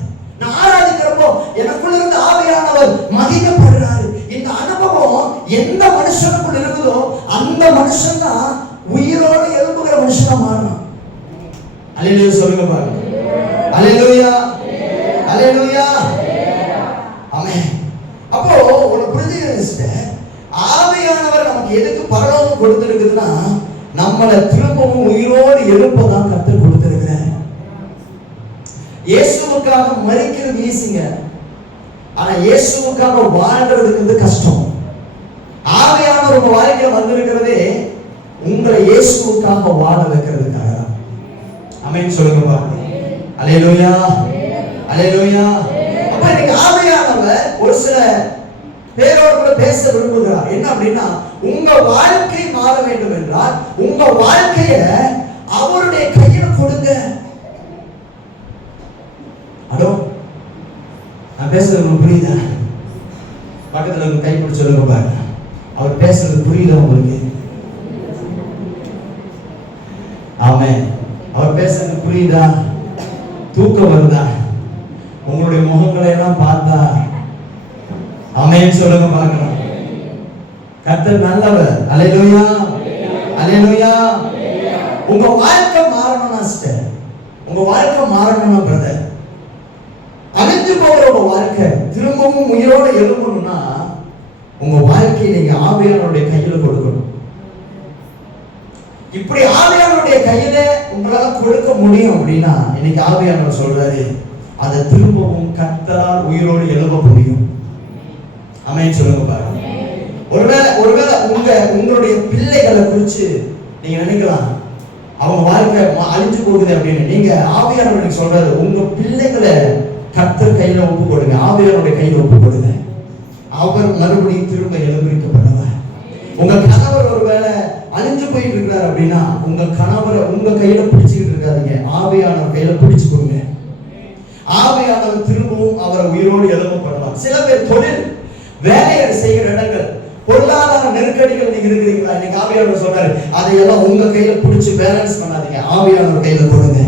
நான் ஆராதிக்கிறப்போ எனக்குள்ள இருந்து ஆவியானவர் மகிமைப்படுறாரு. இந்த அனுபவம் எந்த மனுஷனுக்குள்ள இருக்குதோ அந்த மனுஷன் தான் உயிரோடு எழும்புகிற மனுஷனா மாறணும். அல்லேலூயா சொல்லுங்க பாருங்க. அல்லேலூயா, அல்லேலூயா, ஆமென். அப்போ ஒரு புரிஞ்சுக்கிற ஆவியானவர் நமக்கு எதுக்கு பரலோகம் கொடுத்திருக்குதுன்னா, நம்மளை திரும்பவும் உயிரோடு எழுப்பதான் கர்த்தர் கொடுத்திருக்கிறார். இயேசுவுக்காக மரிக்கிறது ஈஸிங்க, ஆனா இயேசுவுக்காக வாழ்றதுக்கு கஷ்டம். ஆவியானவர் உங்க வாழ்க்கையில வந்திருக்கிறதே உங்களை இயேசுவுக்காக வாழ வைக்கிறதுக்காக. ஆமென் சொல்லுங்க பாருங்க. அல்லேலூயா, அல்லேலூயா. அப்ப இன்னைக்கு ஆவியானவர் ஒரு சில பேரோடு கூட பேச விரும்புகிறார். என்ன அப்படின்னா, உங்க வாழ்க்கை மாற வேண்டும் என்றால் உங்க வாழ்க்கைய அவருடைய கையில கொடுங்க. ஹலோ, நான் பேசுறது புரியுதா? பக்கத்துல கை பிடிச்சது பாருங்க, அவர் பேசுறது புரியுதா உங்களுக்கு? ஆமென். அவர் பேசுறது புரியுதா? தூக்கம் வருதா? உங்களுடைய முகங்களை எல்லாம் பார்த்தா ஆமென் சொல்லுங்க பார்க்கலாம். கர்த்தர் நல்லவர். அல்லேலூயா, அல்லேலூயா. உங்க வாழ்க்கை மாறணும்னா சிஸ்டர், உங்க வாழ்க்கை மாறணும்னா பிரதர், அழிஞ்சு போகிற உங்க வாழ்க்கை திரும்பவும் உயிரோடு எழும்பணும்னா உங்க வாழ்க்கையை நீங்க ஆவியானவருடைய கையில கொடுக்கணும். இப்படி ஆவியானவருடைய கையில உங்களால கொடுக்க முடியும் அப்படின்னா இன்னைக்கு ஆவியானவர் சொல்றாரு, அதை திரும்பவும் கர்த்தரால் உயிரோடு எழும்ப முடியும். ஆமென் சொல்லுங்க பாருங்க. ஒருவேளை உங்களுடைய பிள்ளைகளை குறிச்சு நீங்க நினைக்கலாம், அவங்க வாழ்க்கை அழிஞ்சு போகுது அப்படின்னு. நீங்க ஆவியானவருக்கு சொல்றாரு, உங்க பிள்ளைகளை கர்த்தர் கையில ஒப்பு கொடுங்க, ஆவியானவருடைய கையில ஒப்பு கொடுங்க. அவர் மறுபடியும் திரும்ப எழுந்திருக்கப்படுவார். உங்க கணவர் ஒருவேளை அழிஞ்சு போயிட்டு இருக்கிறார் அப்படின்னா உங்க கணவரை உங்க கையில பிடிச்சுக்கிட்டு இருக்காதீங்க, ஆவியானவர் கையில பிடிச்சு கொடுங்க. ஆவியானவர் திரும்பவும் அவரை உயிரோடு எழுப்பப்படுவார். சில பேர் தொழில் வேலையை செய்கிற இடங்கள், பொருளாதார நெருக்கடிகள் நீங்க இருக்கிறீங்களா? இன்னைக்கு ஆவியானவர் சொல்றாரு, அதையெல்லாம் உங்க கையில பிடிச்சு பேலன்ஸ் பண்ணாதீங்க, ஆவியானவர் கையில கொடுங்க.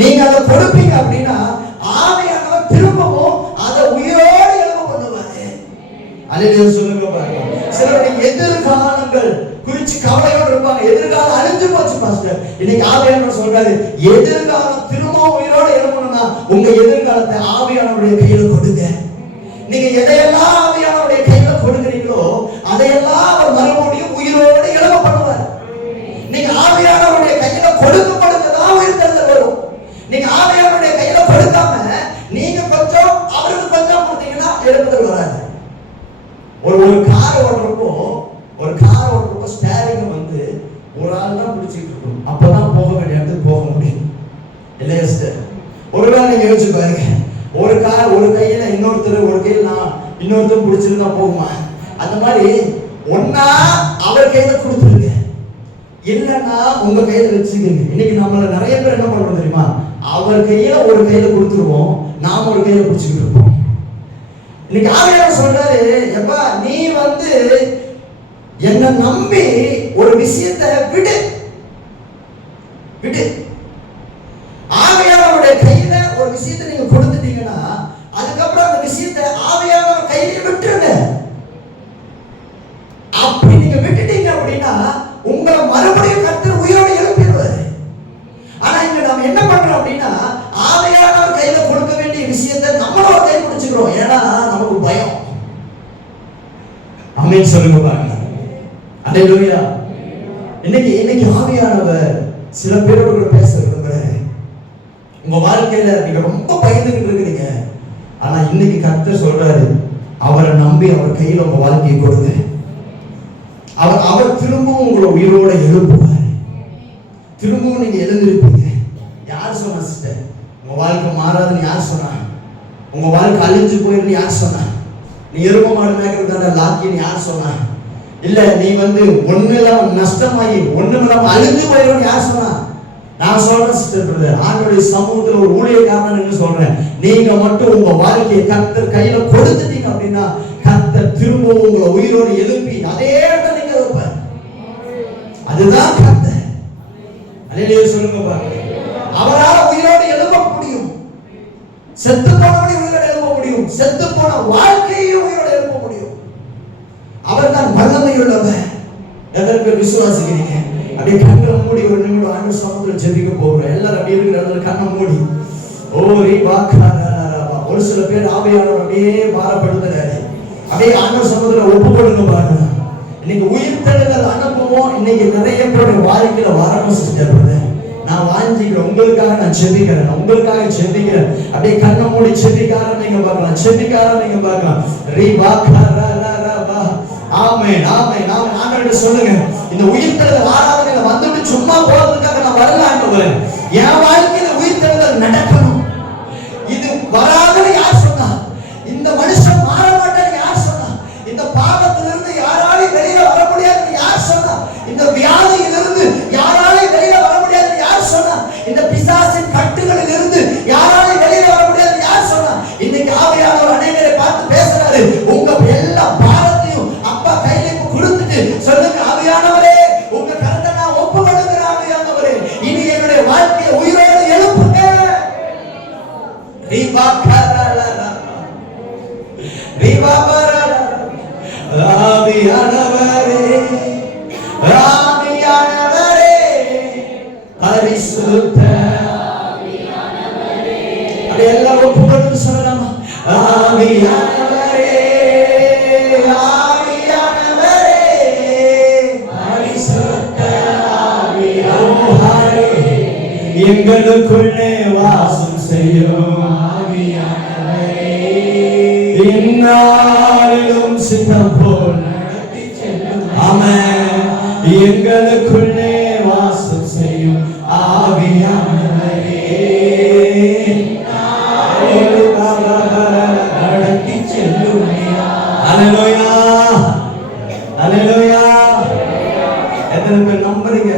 நீங்க அதை கொடுப்பீங்க அப்படின்னா ஆவியானவர் திரும்பவும் அதை உயிரோடு எழுப்ப பண்ணுவாரு. அல்லேலூயா சொல்லுங்க பாருங்க. சிலருடைய எதிர்காலங்கள் குறிச்சு கவலையோடு இருப்பாங்க, எதிர்காலம் அழிஞ்சு போச்சு பாஸ்டர். இன்னைக்கு ஆவியானவர் சொல்றாரு, எதிர்காலம் திரும்பவும் உயிரோடு எழுப்பணும்னா உங்க எதிர்காலத்தை ஆவியானவருடைய கையில கொடுங்க. நீங்க எதையெல்லாம் ஆவியானவருடைய கையில கொடுக்கிறீங்களோ அதையெல்லாம் அவர் மறுபடியும் உயிரோடு எழுப்ப பண்ணுவார். நீங்க ஆவியானவருடைய கையில கொடுக்கும் பொழுதுதான் உயிர்த்தெழுதல் வரும். நீங்க ஆவியானவருடைய கையில கொடுக்காம நீங்க கொஞ்சம் அவருக்கு கொஞ்சம் கொடுத்தீங்கன்னா எழுப்புதல் வராது. ஒரு கார் ஓட்டுறப்போ ஸ்டேரிங் வந்து ஒரு ஆள் தான் பிடிச்சிட்டு இருக்கணும், அப்பதான் போக வேண்டிய இடத்துக்கு போக முடியும் இல்லையா சிஸ்டர்? ஒருவேளை நீங்க யோசிச்சு பாருங்க, ஒரு கார் ஒரு கையில இன்னொருத்தர், ஒரு கையில நான் இன்னொருத்தர் பிடிச்சிருந்தா போகுமா? அந்த மாதிரி ஒன்னா அவர் கையில கொடுத்துருங்க, இல்லைன்னா உங்க கையில வச்சுக்கோங்க. இன்னைக்கு நம்மள நிறைய பேர் என்ன பண்றோம் தெரியுமா? அவர் கையில ஒரு கையில கொடுத்துருவோம், நாம ஒரு கையில பிடிச்சிக்கிட்டு இருப்போம். இன்னைக்கு ஆவியானவர் சொல்றாரு, எப்பா நீ வந்து என்ன நம்பி ஒரு விஷயத்தை விடு. ஆவியானவருடைய கையில ஒரு விஷயத்தை நீங்க கொடுத்துட்டீங்கன்னா அதுக்கப்புறம் அந்த விஷயத்தை ஆவியானவர் கையில விட்டுருங்க. அப்படி நீங்க விட்டுட்டீங்க அப்படின்னா உங்களை மறுபடியும் கர்த்தர் உயிரோடு எழுப்பிடுவாரு. ஆனா இங்க நம்ம என்ன பண்றோம் அப்படின்னா ஆவியானவர் கையில கொடுக்க வேண்டிய விஷயத்தை நம்மளோட கை பிடிச்சுக்கிறோம், ஏன்னா நமக்கு பயம். ஆமென் சொல்லுங்க பாருங்க. அல்லேலூயா. இன்னைக்கு ஆவியானவர் சில பேரோட பேச விரும்புறாரு. உங்க வாழ்க்கையில நீங்க ரொம்ப பயந்துகிட்டு இருக்கிறீங்க, ஆனா இன்னைக்கு கர்த்தர் சொல்றாரு, அவரை நம்பி அவர் கையில உங்க வாழ்க்கையை கொடுங்க. அவர் திரும்பவும் உங்களை உயிரோட எழுப்புவார். திரும்பவும் நீங்க எழுந்திருப்பீங்க. யார் சொன்னா சிஸ்டர் உங்க வாழ்க்கை மாறாதுன்னு? யார் சொன்னா? உங்க வாழ்க்கை அழிஞ்சு போயிருந்து யார் சொன்னா? நீ எரும மாடு மேய்க்கிறதுக்கான லாக்கின்னு யார் சொன்னா? இல்ல நீ வந்து ஒண்ணுலாம் நஷ்டமாகி ஒண்ணுமில்லாம அழிஞ்சு போயிடும் யார் சொன்னா? நான் சொல்றேன் சிஸ்டர் பிரதர், ஆண்டவருடைய சமூகத்துல ஒரு ஊழியக்காரன்னு சொல்றேன், நீங்க மட்டும் உங்க வாழ்க்கையை கர்த்தர் கையில கொடுத்துட்டீங்க அப்படின்னா கர்த்தர் திரும்பவும் உங்களை உயிரோடு எழுப்பி அதே இடத்துல நீங்க வைப்பார். அதுதான் கர்த்தர். அல்லேலூயா சொல்லுங்க பாருங்க. அவரால் உயிரோடு எழுப்ப முடியும், செத்து போனவனை உயிரோடு எழுப்ப முடியும், செத்து போன வாழ்க்கையையும் உயிரோடு எழுப்ப முடியும். அவர் தான் வல்லமை உள்ளவர். எத்தனை பேர் விசுவாசிக்கிறீங்க? அப்படியே கண்களை மூடி ஒரு நிமிடம் ஆண்டவர் சமூகத்துல ஜெபிக்க போகிறோம். எல்லாரும் அப்படியே இருக்கிற கண்ணை மூடி ஓரி வாக்காரா. ஒரு சில பேர் ஆவியானவர் அப்படியே பாரப்படுத்துறாரு. அப்படியே ஆண்டவர் சமூகத்துல ஒப்பு கொடுங்க பாருங்க. இன்னைக்கு உயிர்த்தெழுதல் அனுபவம் இன்னைக்கு நிறைய பேருடைய வாழ்க்கையில வரணும் சிஸ்டர். நான் வாஞ்சிக்கிறேன், உங்களுக்காக நான் செபிக்கிறேன், உங்களுக்காக செபிக்கிறேன். அப்படியே கண்ணை மூடி செபிக்கார நீங்க பார்க்கலாம், செபிக்கார நீங்க பார்க்கலாம். ரீ வாக்காரா. ஆமென் ஆமென் ஆமென். ஆண்டவரே சொல்லுங்க, இந்த உயிர்த்தெழுதல் ஆராதனையில வந்துட்டு சும்மா போறதுக்காக நான் வரல ஆண்டவரே, என் வாழ்க்கையில உயிர்த்தெழுதல் நடக்கணும். இது வராதுன்னு யார் சொன்னா? இந்த மனுஷன் பரிசுத்த அப்படி எல்லாரும் புகழ்ந்து சொல்லலாமா? ஆவியானவரே, ஆவியானவரே, பரிசுத்த ஆவியானவரே, எங்களுக்குள்ளே வாசம் செய்யும் ஆவியானவரே, இந்நாளிலும் சித்தம் போல் நடத்தி செல்லும். ஆமென். எங்களுக்குள்ளே வாசம் செய்யும் ஆவியானவரே, நடத்தி செல்லும். அல்லேலூயா, அல்லேலூயா. எத்தனை பேர் நம்புறீங்க?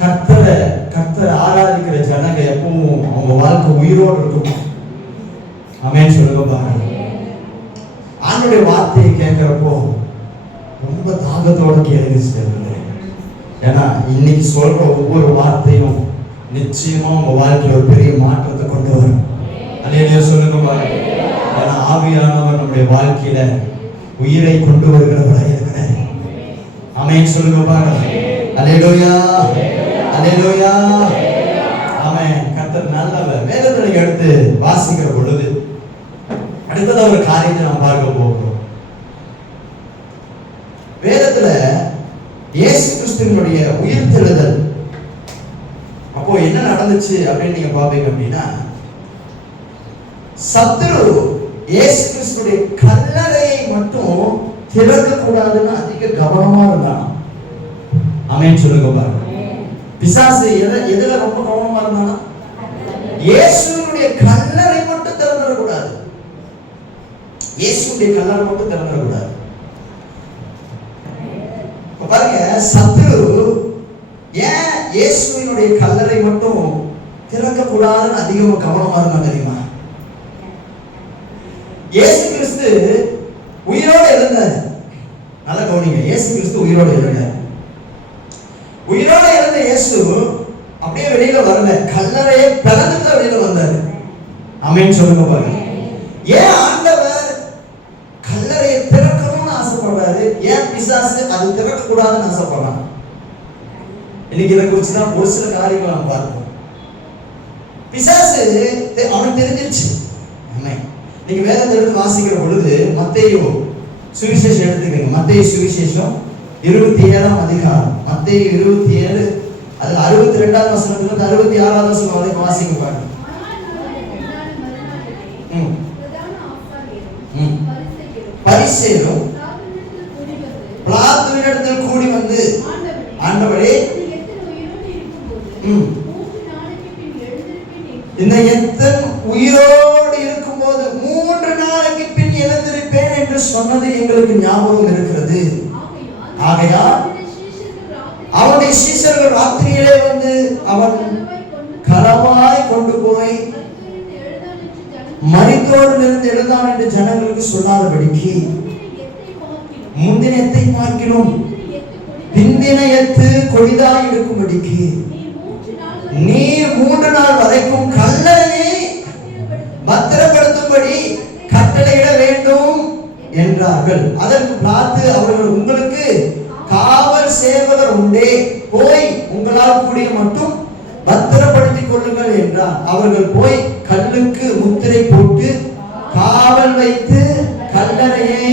கர்த்தரை ஆராதிக்கிற ஜனங்க எப்பவும் அவங்க வாழ்க்கை உயிரோடு இருக்கும். ஆமென் சொல்லுங்க பாருங்க. ஆண்டவருடைய வார்த்தையை கேட்கிறப்போ ரொம்ப தாகத்தோட கேளுங்க. ஏன்னா இன்னைக்கு சொல்ற ஒவ்வொரு வார்த்தையும் நிச்சயமா உங்க வாழ்க்கையில ஒரு பெரிய மாற்றத்தை கொண்டு வரும். அல்லேலூயா சொல்லுங்க பாருங்க. ஏன்னா ஆவியானவர் நம்முடைய வாழ்க்கையில உயிரை கொண்டு வருகிறவராக இருக்கிறார். ஆமென் சொல்லுங்க பாருங்க. அல்லேலூயா, அல்லேலூயா. ஆமென். கர்த்தர் நல்லவர். வேதத்தை எடுத்து வாசிக்கிற பொழுது அடுத்தது ஒரு காரியத்தை நாம் பார்க்க போகிறோம். வேதத்துல இயேசு கிறிஸ்துவினுடைய உயிர்த்தெழுதல் அப்போ என்ன நடந்துச்சு அப்படின்னு நீங்க பாப்பீங்க அப்படின்னா, சத்துரு இயேசு கிறிஸ்துடைய கல்லறையை மட்டும் திறக்க கூடாதுன்னு அதிக கவனமா இருந்தான். ஆமென் சொல்லுங்க பாருங்க. பிசாசு எதுல ரொம்ப கவனமா இருந்தானா? இயேசுனுடைய கல்லறை மட்டும் திறந்துடக்கூடாது. இயேசுடைய கல்லறை மட்டும் திறந்துடக்கூடாது. பாருங்க, சத்துரு ஏன் இயேசுவினுடைய கல்லறை மட்டும் திறக்க கூடாதுன்னு அதிகமா கவனமா இருந்தாங்க தெரியுமா? இயேசு கிறிஸ்து உயிரோடு எழுந்தார். நல்லா கவனிங்க, இயேசு கிறிஸ்து உயிரோடு எழுந்தார். உயிரோடு எழுந்த இயேசு அப்படியே வெளியில வரல, கல்லறையை பிளந்துட்டு வெளியில வந்தாரு. ஆமென் சொல்லுங்க பாருங்க. ஏன் ஆண்டவர் கல்லறையை திறக்கணும்னு ஆசைப்படுறாரு? ஏன் பிசாசு அது திறக்க கூடாதுன்னு ஆசைப்படுறான்? இன்னைக்கு இதை குறிச்சு தான் ஒரு சில காரியங்களை நம்ம பார்ப்போம். பிசாசு அவனுக்கு தெரிஞ்சிருச்சு. ஆமென். நீங்க வேதத்தை எடுத்து வாசிக்கிற பொழுது மத்தேயு சுவிசேஷம் எடுத்துக்கங்க. மத்தேயு சுவிசேஷம் 27ஆம் அதிகாரம், மத்தேயு 27 அதுல 62ஆவது வசனத்துல இருந்து 66ஆவது வசனம் வரைக்கும் வாசிங்க பாருங்க. பரிசேயரும் பிலாத்துவினிடத்தில் கூடி வந்து, ஆண்டவரே, இந்த எத்தன் உயிரோடு இருக்கும்போது 3 நாளைக்கு பின் எழுந்திருப்பேன் என்று சொன்னது எங்களுக்கு ஞாபகம் இருக்கிறது. ஆகையால் அவனுடைய சீஷர்கள் ராத்திரியிலே வந்து அவன் களவாய் கொண்டு போய் மரித்தோரிலிருந்து எழுந்தான் என்று ஜனங்களுக்கு சொல்லாதபடிக்கு முந்தின எத்தை பார்க்கிறோம் பிந்தின எத்து கொடிதாய் இருக்கும்படிக்கு நீர் 3 நாள் வரைக்கும் கல்லறையை பத்திரப்படுத்தும்படி கட்டளையிட வேண்டும் என்றார்கள். அதற்கு பிலாத்து அவர்கள், உங்களுக்கு காவல் சேவகர் உண்டே, போய் உங்களால் கூடிய மட்டும் பத்திரப்படுத்திக் கொள்ளுங்கள் என்றார். அவர்கள் போய் கல்லுக்கு முத்திரை போட்டு காவல் வைத்து கல்லறையை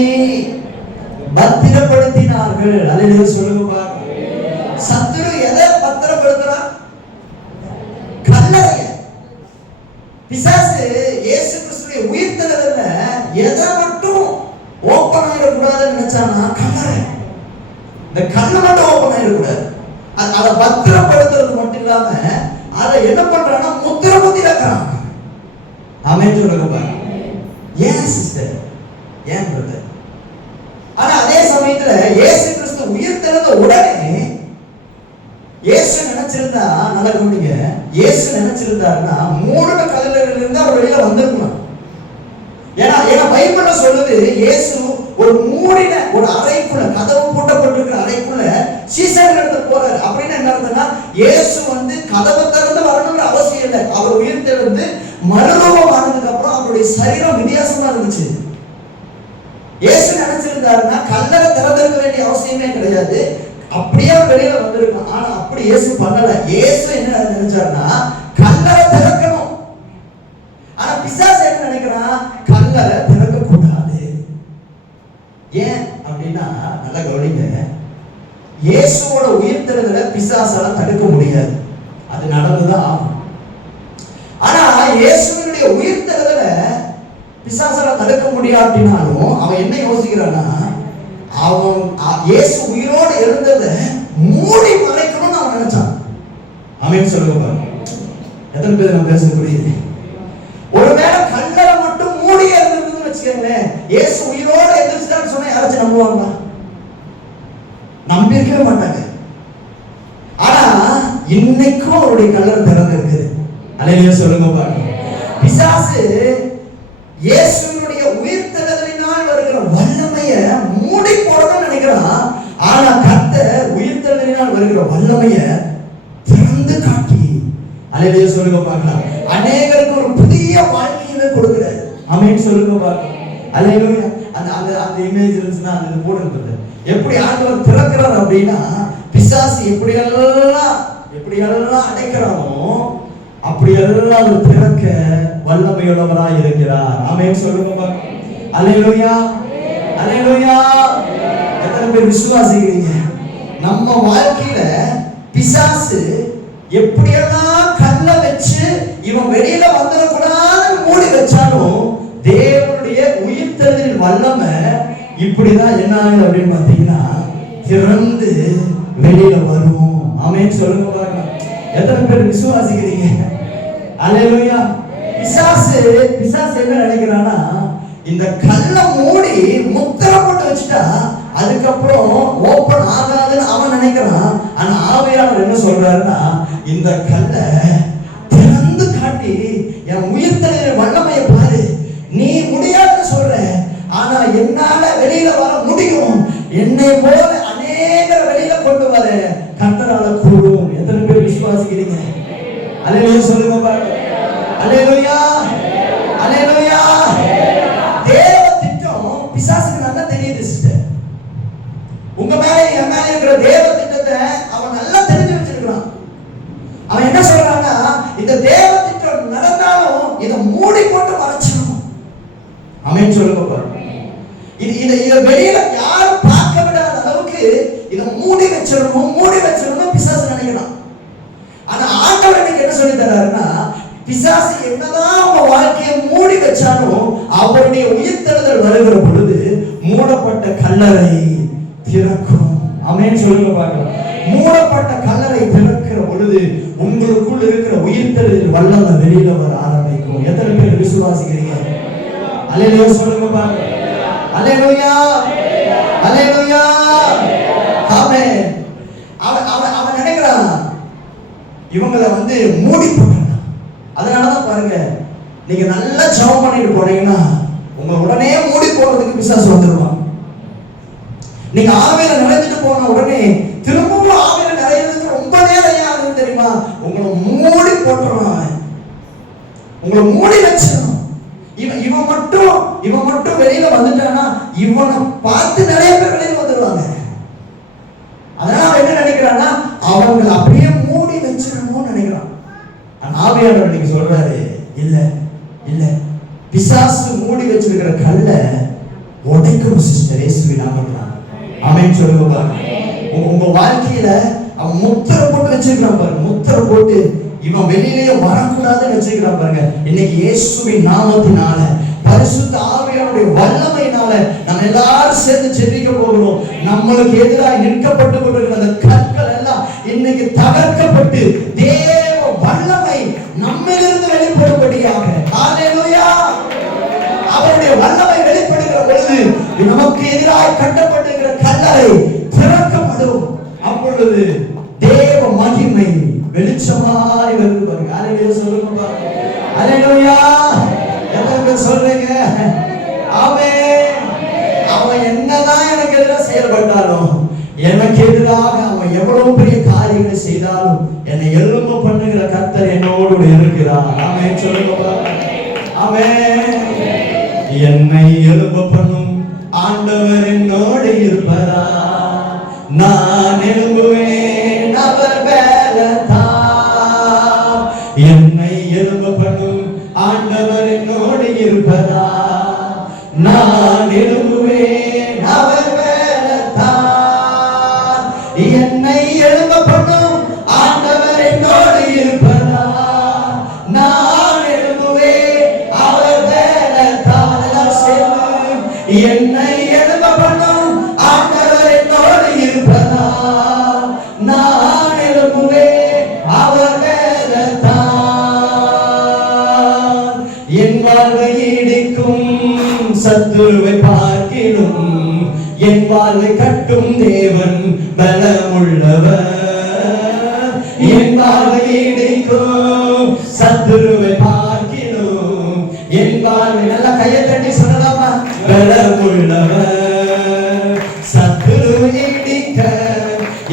பத்திரப்படுத்தினார்கள். அல்லேலூயா சொல்லுங்க பாருங்க. சத்துரு எதை பத்திரப்படுத்துறான்? கல்லறையை. பிசாசு இயேசு கிறிஸ்துவின் உயிர்த்தெழுதல்ல எதை மட்டும் ஓபன் ஆயிடக்கூடாதுன்னு நினைச்சானா? கல்லறை. இந்த கல்லு மட்டும் ஓபன் ஆயிடக்கூடாது. அதை பத்திரப்படுத்துறது மட்டும் இல்லாம அதை என்ன பண்றான்னா முத்திரை குத்தி வைக்கிறான். ஆமென் சொல்லுங்க பாருங்க. ஏன் சிஸ்டர், ஏன் பிரதர்? ஆனா அதே சமயத்துல இயேசு கிறிஸ்து உயிர்த்தெழுந்த உடனே இயேசு நினைச்சிருந்தா, நல்லா கவனிங்க, இயேசு நினைச்சிருந்தாருன்னா மூடின கல்லறையில இருந்து அவர் வெளியில வந்திருக்கணும். ஏன்னா பைபிள்ல சொல்லுது, இயேசு ஒரு மூடின ஒரு அறைக்குள்ள, கதவு பூட்டப்பட்டிருக்கிற அறைக்குள்ள சீசர்கள் எடுத்து போறாரு. அப்படின்னு என்ன அர்த்தம்னா, இயேசு வந்து கதவை திறந்து வரணும்னு அவசியம் இல்லை. அவர் உயிர்த்தெழுந்து மறுரூபம் ஆனதுக்கு அப்புறம் அவருடைய சரீரம் வித்தியாசமா இருந்துச்சு. இயேசு நினைச்சிருந்தாருன்னா கல்லறை திறந்திருக்க வேண்டிய அவசியமே கிடையாது. அப்படியே வெளியில வந்திருக்கான். ஆனா அப்படி இயேசு பண்ணல. இயேசு என்ன நினைச்சாருன்னா கல்லறை திறக்கணும். ஆனா பிசாசு என்ன நினைக்கிறான், கல்லறை திறக்க கூடாது. ஏன் அப்படின்னா நல்லா கவனிங்க, இயேசுவோட உயிர்த்தெழுதலை பிசாசால தடுக்க முடியாது, அது நடந்துதான் ஆகும். ஆனா இயேசுவினுடைய உயிர்த்தெழுதலை பிசாசால தடுக்க முடியாட்டினாலும் அவன் என்ன யோசிக்கிறான்னா, அவன் இயேசு உயிரோடு எழுந்ததை மூடி மறைக்கணும்னு அவன் நினைச்சான். ஆமென் சொல்லுங்க பாருங்க. எத்தனை பேர் நான் பேச புரியுது? ஒருவேளை கல்லறை மட்டும் மூடி இருந்ததுன்னு வச்சுக்கோங்களேன், இயேசு உயிரோடு எழுந்துட்டான்னு சொன்னா யாராச்சும் நம்புவாங்களா? நம்பியிருக்கவே மாட்டாங்க. ஆனா இன்னைக்கும் அவருடைய கல்லறை திறந்து இருக்குது. அல்லேலூயா சொல்லுங்க பாருங்க. பிசாசு இயேசுவினுடைய உயிர்த்தெழுதலினால் வருகிற வல்லமைய மூடி போடணும்னு நினைக்கிறான். ஆனா கர்த்தர் உயிர்த்தெழுதலினால் வருகிற வல்லமைய திறந்து காட்டி, அல்லேலூயா சொல்லுங்க பார்க்கலாம், அநேகருக்கு ஒரு புதிய வாழ்க்கையை கொடுக்கிறார். ஆமென் சொல்லுங்க பார்க்கலாம். அல்லேலூயா. அந்த அந்த அந்த இமேஜ் இருந்துச்சுன்னா அந்த போடுறது எப்படி ஆண்டவர் திறக்கிறார் அப்படின்னா, பிசாசு எப்படியெல்லாம் அடைக்கிறானோ அப்படியெல்லாம் அவர் திறக்க வல்லமையுள்ளவராய் இருக்கிறார். ஆமென் சொல்லுங்க பார்க்கலாம். அல்லேலூயா அல்லேலூயா. எத்தனை பேர் விசுவாசிக்கிறீங்க? நம்ம வாழ்க்கையில பிசாசு எப்படியெல்லாம் கல்ல வச்சு இவன் வெளியில வந்துடக்கூடாதுன்னு மூடி வச்சாலும் தேவனுடைய உயிர்த்தெழுதலின் வல்லமை இப்படிதான் என்ன ஆகுது அப்படின்னு பாத்தீங்கன்னா திறந்து வெளியில வரும். ஆமென் சொல்லுங்க பார்க்கலாம். எத்தனை பேர் விசுவாசிக்கிறீங்க? அல்லேலூயா. பிசாசு என்ன நினைக்கிறானா, இந்த கல்லை மூடி முத்திரை போட்டு வச்சுட்டா அதுக்கப்புறம் ஓபன் ஆகாதுன்னு அவன் நினைக்கிறான். ஆனா ஆவியானவர் என்ன சொல்றாருன்னா, இந்த கல்லை திறந்து காட்டி என் உயிர்த்தெழுதலின் வல்லமையை பாரு, நீ முடியாதுன்னு சொல்ற, ஆனா என்னால வெளியில வர முடியும், என்னை போல அநேகர் வெளியில கொண்டு வர கர்த்தரால கூடும். எத்தனை பேர் விசுவாசிக்கிறீங்க? அல்லேலூயா சொல்லுங்க பாருங்க. அல்லேலூயா அல்லேலூயா. தேவ திட்டம் பிசாசுக்கு நல்லா தெரியுது சிஸ்டர். உங்க மேல என் மேல இருக்கிற தேவ திட்டத்தை அவன் நல்லா தெரிஞ்சு வச்சிருக்கான். அவன் என்ன சொல்றான்னா, இந்த தேவ திட்டம் நடந்தாலும் இதை மூடி போட்டு மறைச்சிடணும். ஆமென் சொல்லுங்க பாருங்க. இதை வெளியில யாரும் பார்க்க விடாத அளவுக்கு இதை மூடி வச்சிடணும் பிசாசு நினைக்கிறான். ஆனா ஆண்டவர் எனக்கு என்ன சொல்லி தராருன்னா, பிசாசு என்னதான் உங்க வாழ்க்கையை மூடி வச்சாலும் அவருடைய உயிர்த்தெழுதல் வருகிற பொழுது மூடப்பட்ட கல்லறை திறக்கும். ஆமென் சொல்லுங்க பார்க்கலாம். மூடப்பட்ட கல்லறை திறக்கிற பொழுது உங்களுக்குள் இருக்கிற உயிர்த்தெழுதல் வல்லமை வெளியில வர ஆரம்பிக்கும். எத்தனை பேர் விசுவாசிக்கிறீங்க? அல்லேலூயா சொல்லுங்க பாருங்க. அல்லேலூயா அல்லேலூயா. ஆமென். அவன் நினைக்கிறான் இவங்களை மூடி போட்டான். அதனாலதான் பாருங்க, நீங்க நல்லா ஜெபம் பண்ணிட்டு போனீங்கன்னா உங்க உடனே மூடி போடுறதுக்கு பிசாசு வந்துருவான். நீங்க ஆவியில நிறைஞ்சிட்டு போன உடனே திரும்பவும் ஆவியில நிறையிறதுக்கு ரொம்ப நேரம் ஆகுது தெரியுமா? உங்களை மூடி போட்டுறான், உங்களை மூடி வச்சிடணும். இவன் மட்டும் வெளியில வந்துட்டானா இவனை பார்த்து நிறைய பேர் வெளியில வந்துடுவாங்க. அதனால அவன் என்ன நினைக்கிறான்னா, அவங்களை அப்படியே மூடி வச்சிடணும்னு நினைக்கிறான். ஆவியானவர் நீங்க சொல்றாரு, இல்ல பிசாசு மூடி வச்சிருக்கிற கல்ல உடைக்கும் சிஸ்டர், இயேசுவின் நாமத்தினால. ஆமென் சொல்லுங்க பாருங்க. உங்க வாழ்க்கையில அவன் முத்திரை போட்டு வச்சிருக்கான் பாருங்க, முத்திரை போட்டு இவன் வெளியிலேயே வரக்கூடாதுன்னு வச்சிருக்கிறான் பாருங்க. இன்னைக்கு இயேசுவின் நாமத்தினால பரிசுத்த ஆவியானவருடைய வல்லமையினால நம்ம எல்லாரும் சேர்ந்து ஜெபிக்க போகிறோம். நம்மளுக்கு எதிராக நிற்கப்பட்டு கொண்டிருக்கிற அந்த கற்கள் எல்லாம் இன்னைக்கு தகர்க்கப்பட்டு தேவ வல்லமை நம்மிலிருந்து வெளிப்படும்படியாக, ஹல்லேலூயா, அவருடைய வல்லமை வெளிப்படுகிற பொழுது நமக்கு எதிராக கட்டப்பட்டிருக்கிற கல்லறை திறக்கப்படும். அப்பொழுது தேவ மகிமை வெளிச்சமாய் வருது பாருங்க. அல்லேலூயா சொல்லுங்க பாருங்க. அல்லேலூயா. எத்தனை பேர் சொல்றீங்க? ஆமென். அவன் என்னதான் எனக்கு எதிராக செயல்பட்டாலும், எனக்கு எதிராக அவன் எவ்வளவு பெரிய காரியங்களை செய்தாலும் என்னை எழும்ப பண்ணுகிற கர்த்தர் என்னோடு இருக்கிறார். ஆமென் சொல்லுங்க பாருங்க. ஆமென். என்னை எழும்ப பண்ணும் ஆண்டவர் என்னோடு இருப்பதா, நான் என் வாழ்வை கட்டும் தேவன் பலமுள்ளவர். என் வாழ்வை இடிக்கும் சத்துருவை பார்க்கிறோம். என் வாழ்வை நல்லா கையை தட்டி சொல்லலாமா? பலமுள்ளவர். சத்துரு இடிக்க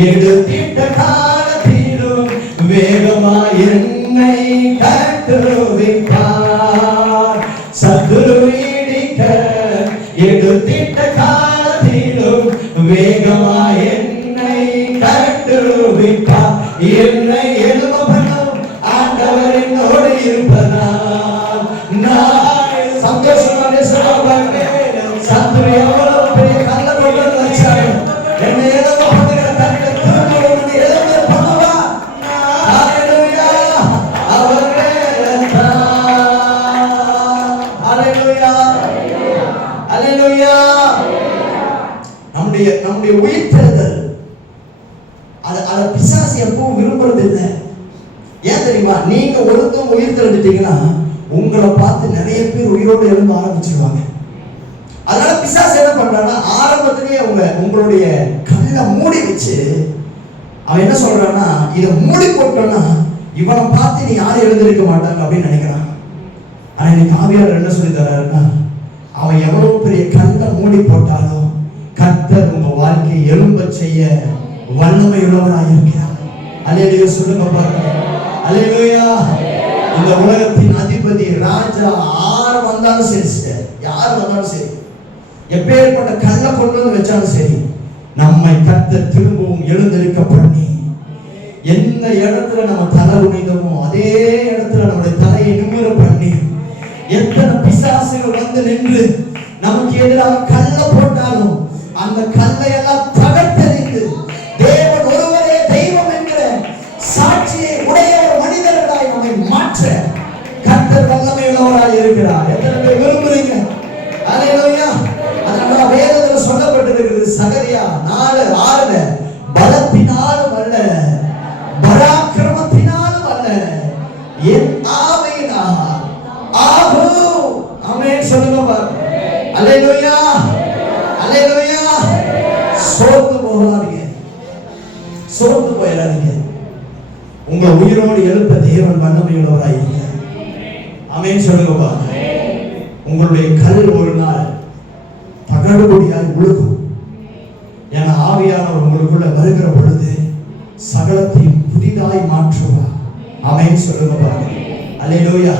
எடுத்திட்ட காலத்திலும் வேகமாய் என்னை கட்டுவிப்பார். சத்துரு இடிக்க எடுத்திட்ட காலத்திலும் வேகமாய் என்னை கட்டுவிப்பார். என்னை எழுத பண்ணும் ஆண்டவர் என்னோடு இருப்பதால் நான் சந்தோஷமாக சொல்லுவேன். சத்துரு எவ்வளவு பெரிய கல்ல கொண்டு வச்சாரு, என்னை எழுத பண்ணுகிற கல்லை திரும்ப எழுத பண்ணுவா. ஹல்லேலூயா. அவர் ஹல்லேலூயா. ஹல்லேலூயா. நம்முடைய உயிர்த்தெழுதல் அத பிசாசு எப்பவும் விரும்புறது இல்லை. ஏன் தெரியுமா? நீங்க ஒருத்தவங்க உயிர் தெழுந்துட்டீங்கன்னா உங்களை பார்த்து நிறைய பேர் உயிரோடு எழும்ப ஆரம்பிச்சிருவாங்க. அதனால பிசாசு என்ன பண்றான்னா, ஆரம்பத்திலேயே உங்களுடைய கல்லை மூடி வச்சு அவன் என்ன சொல்றான்னா, இதை மூடி போட்டோம்னா இவனை பார்த்து நீ யாரும் எழுந்திருக்க மாட்டாங்க அப்படின்னு நினைக்கிறான். ஆனா இன்னைக்கு ஆவியாளர் என்ன சொல்லி தர்றாருன்னா, அவன் எவ்வளவு பெரிய கல்லை மூடி போட்டாலும் கர்த்தர் உங்க வாழ்க்கையை எழும்ப செய்ய வல்லமை உள்ளவராக இருக்கிறார். அல்லேலூயா சொல்லுங்க பாருங்க. அல்லேலூயா. இந்த உலகத்தின் அதிபதி ராஜா யார் வந்தாலும் சரி, யார் வந்தாலும் சரி, எப்பேற்பட்ட கல்லை கொண்டு வந்து வச்சாலும் சரி, நம்மை கர்த்தர் திரும்பவும் எழுந்திருக்க பண்ணி எந்த இடத்துல நம்ம தலை குனிந்தோமோ அதே இடத்துல நம்முடைய தலையை நிமிர பண்ணி, எத்தனை பிசாசுகள் வந்து நின்று நமக்கு எதிராக கல்ல போட்டாலும் அந்த கல்லை எல்லாம் தகர்த்தெறிந்து தேவன் ஒருவரே தெய்வம் என்கிற சாட்சியை உடைய ஒரு மனிதர்களாய் நம்மை மாற்ற கர்த்தர் வல்லமை உள்ளவராய் இருக்கிறார். எத்தனை பேர் விரும்புறீங்க? அல்லேலூயா. அதனால வேதத்தில் சொல்லப்பட்டிருக்கிறது சகரியா 4:6, பலத்தினாலும் அல்ல பராக்கிரமத்தினாலும் அல்ல என் ஆவியினால் ஆகும். ஆமென் சொல்லுங்க பாருங்க. அல்லேலூயா. அல்லேலூயா. சோர்ந்து போகாதீங்க, சோர்ந்து போயிடாதீங்க. உங்க உயிரோடு எழுப்ப தேவன் வல்லமையுள்ளவராய் இருக்கிறார். ஆமென் சொல்லுங்க பாருங்க. உங்களுடைய கல் ஒரு நாள் தகடுபடியாய் உழுகும். என ஆவியானவர் உங்களுக்குள்ள வருகிற பொழுது சகலத்தையும் புதிதாய் மாற்றுவார். ஆமென் சொல்லுங்க பாருங்க. அல்லேலூயா.